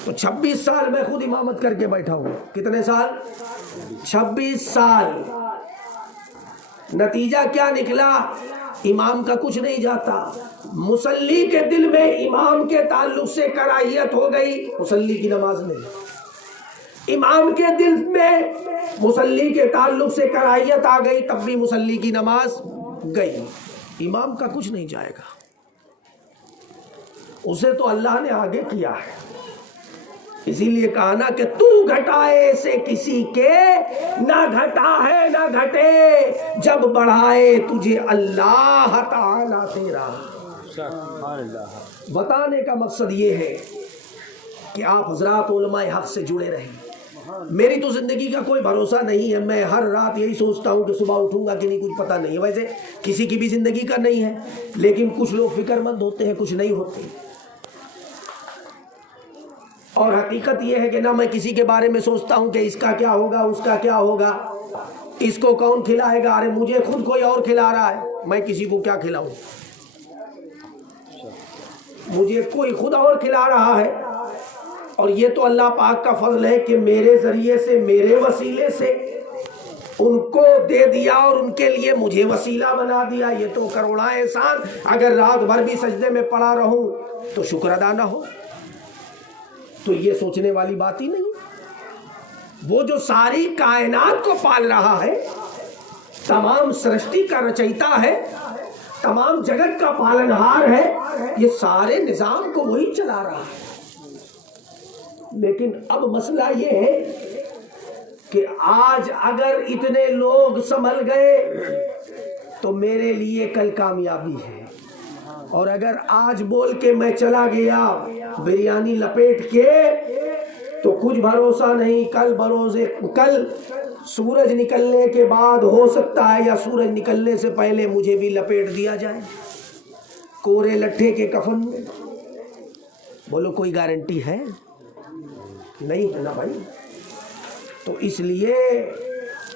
تو 26 سال میں خود امامت کر کے بیٹھا ہوں، کتنے سال؟ 26 سال۔ نتیجہ کیا نکلا؟ امام کا کچھ نہیں جاتا، مصلی کے دل میں امام کے تعلق سے کراہیت ہو گئی، مصلی کی نماز نہیں، امام کے دل میں مصلی کے تعلق سے کراہیت آ گئی، تب بھی مصلی کی نماز گئی، امام کا کچھ نہیں جائے گا، اسے تو اللہ نے آگے کیا ہے۔ اسی لیے کہا نا کہ تو گھٹائے سے کسی کے نہ گھٹا ہے نہ گھٹے، جب بڑھائے تجھے اللہ تعالیٰ تیرا۔ بتانے کا مقصد یہ ہے کہ آپ حضرات علماء حق سے جڑے رہیں۔ میری تو زندگی کا کوئی بھروسہ نہیں ہے، میں ہر رات یہی سوچتا ہوں کہ صبح اٹھوں گا کہ نہیں، کچھ پتہ نہیں ہے، ویسے کسی کی بھی زندگی کا نہیں ہے، لیکن کچھ لوگ فکر مند ہوتے ہیں، کچھ نہیں ہوتے۔ اور حقیقت یہ ہے کہ نہ میں کسی کے بارے میں سوچتا ہوں کہ اس کا کیا ہوگا، اس کا کیا ہوگا، اس کو کون کھلائے گا، ارے مجھے خود کوئی اور کھلا رہا ہے، میں کسی کو کیا کھلاؤں، مجھے کوئی خود اور کھلا رہا ہے۔ اور یہ تو اللہ پاک کا فضل ہے کہ میرے ذریعے سے، میرے وسیلے سے ان کو دے دیا اور ان کے لیے مجھے وسیلہ بنا دیا، یہ تو کروڑا احسان۔ اگر رات بھر بھی سجدے میں پڑا رہوں تو شکر ادا نہ ہو، تو یہ سوچنے والی بات ہی نہیں۔ وہ جو ساری کائنات کو پال رہا ہے، تمام سرشٹی کا رچیتا ہے، تمام جگت کا پالنہار ہے، یہ سارے نظام کو وہی چلا رہا ہے۔ لیکن اب مسئلہ یہ ہے کہ آج اگر اتنے لوگ سنبھل گئے تو میرے لیے کل کامیابی ہے، اور اگر آج بول کے میں چلا گیا بریانی لپیٹ کے تو کچھ بھروسہ نہیں، کل سورج نکلنے کے بعد ہو سکتا ہے یا سورج نکلنے سے پہلے مجھے بھی لپیٹ دیا جائے کورے لٹھے کے کفن میں۔ بولو کوئی گارنٹی ہے؟ نہیں ہے نا بھائی۔ تو اس لیے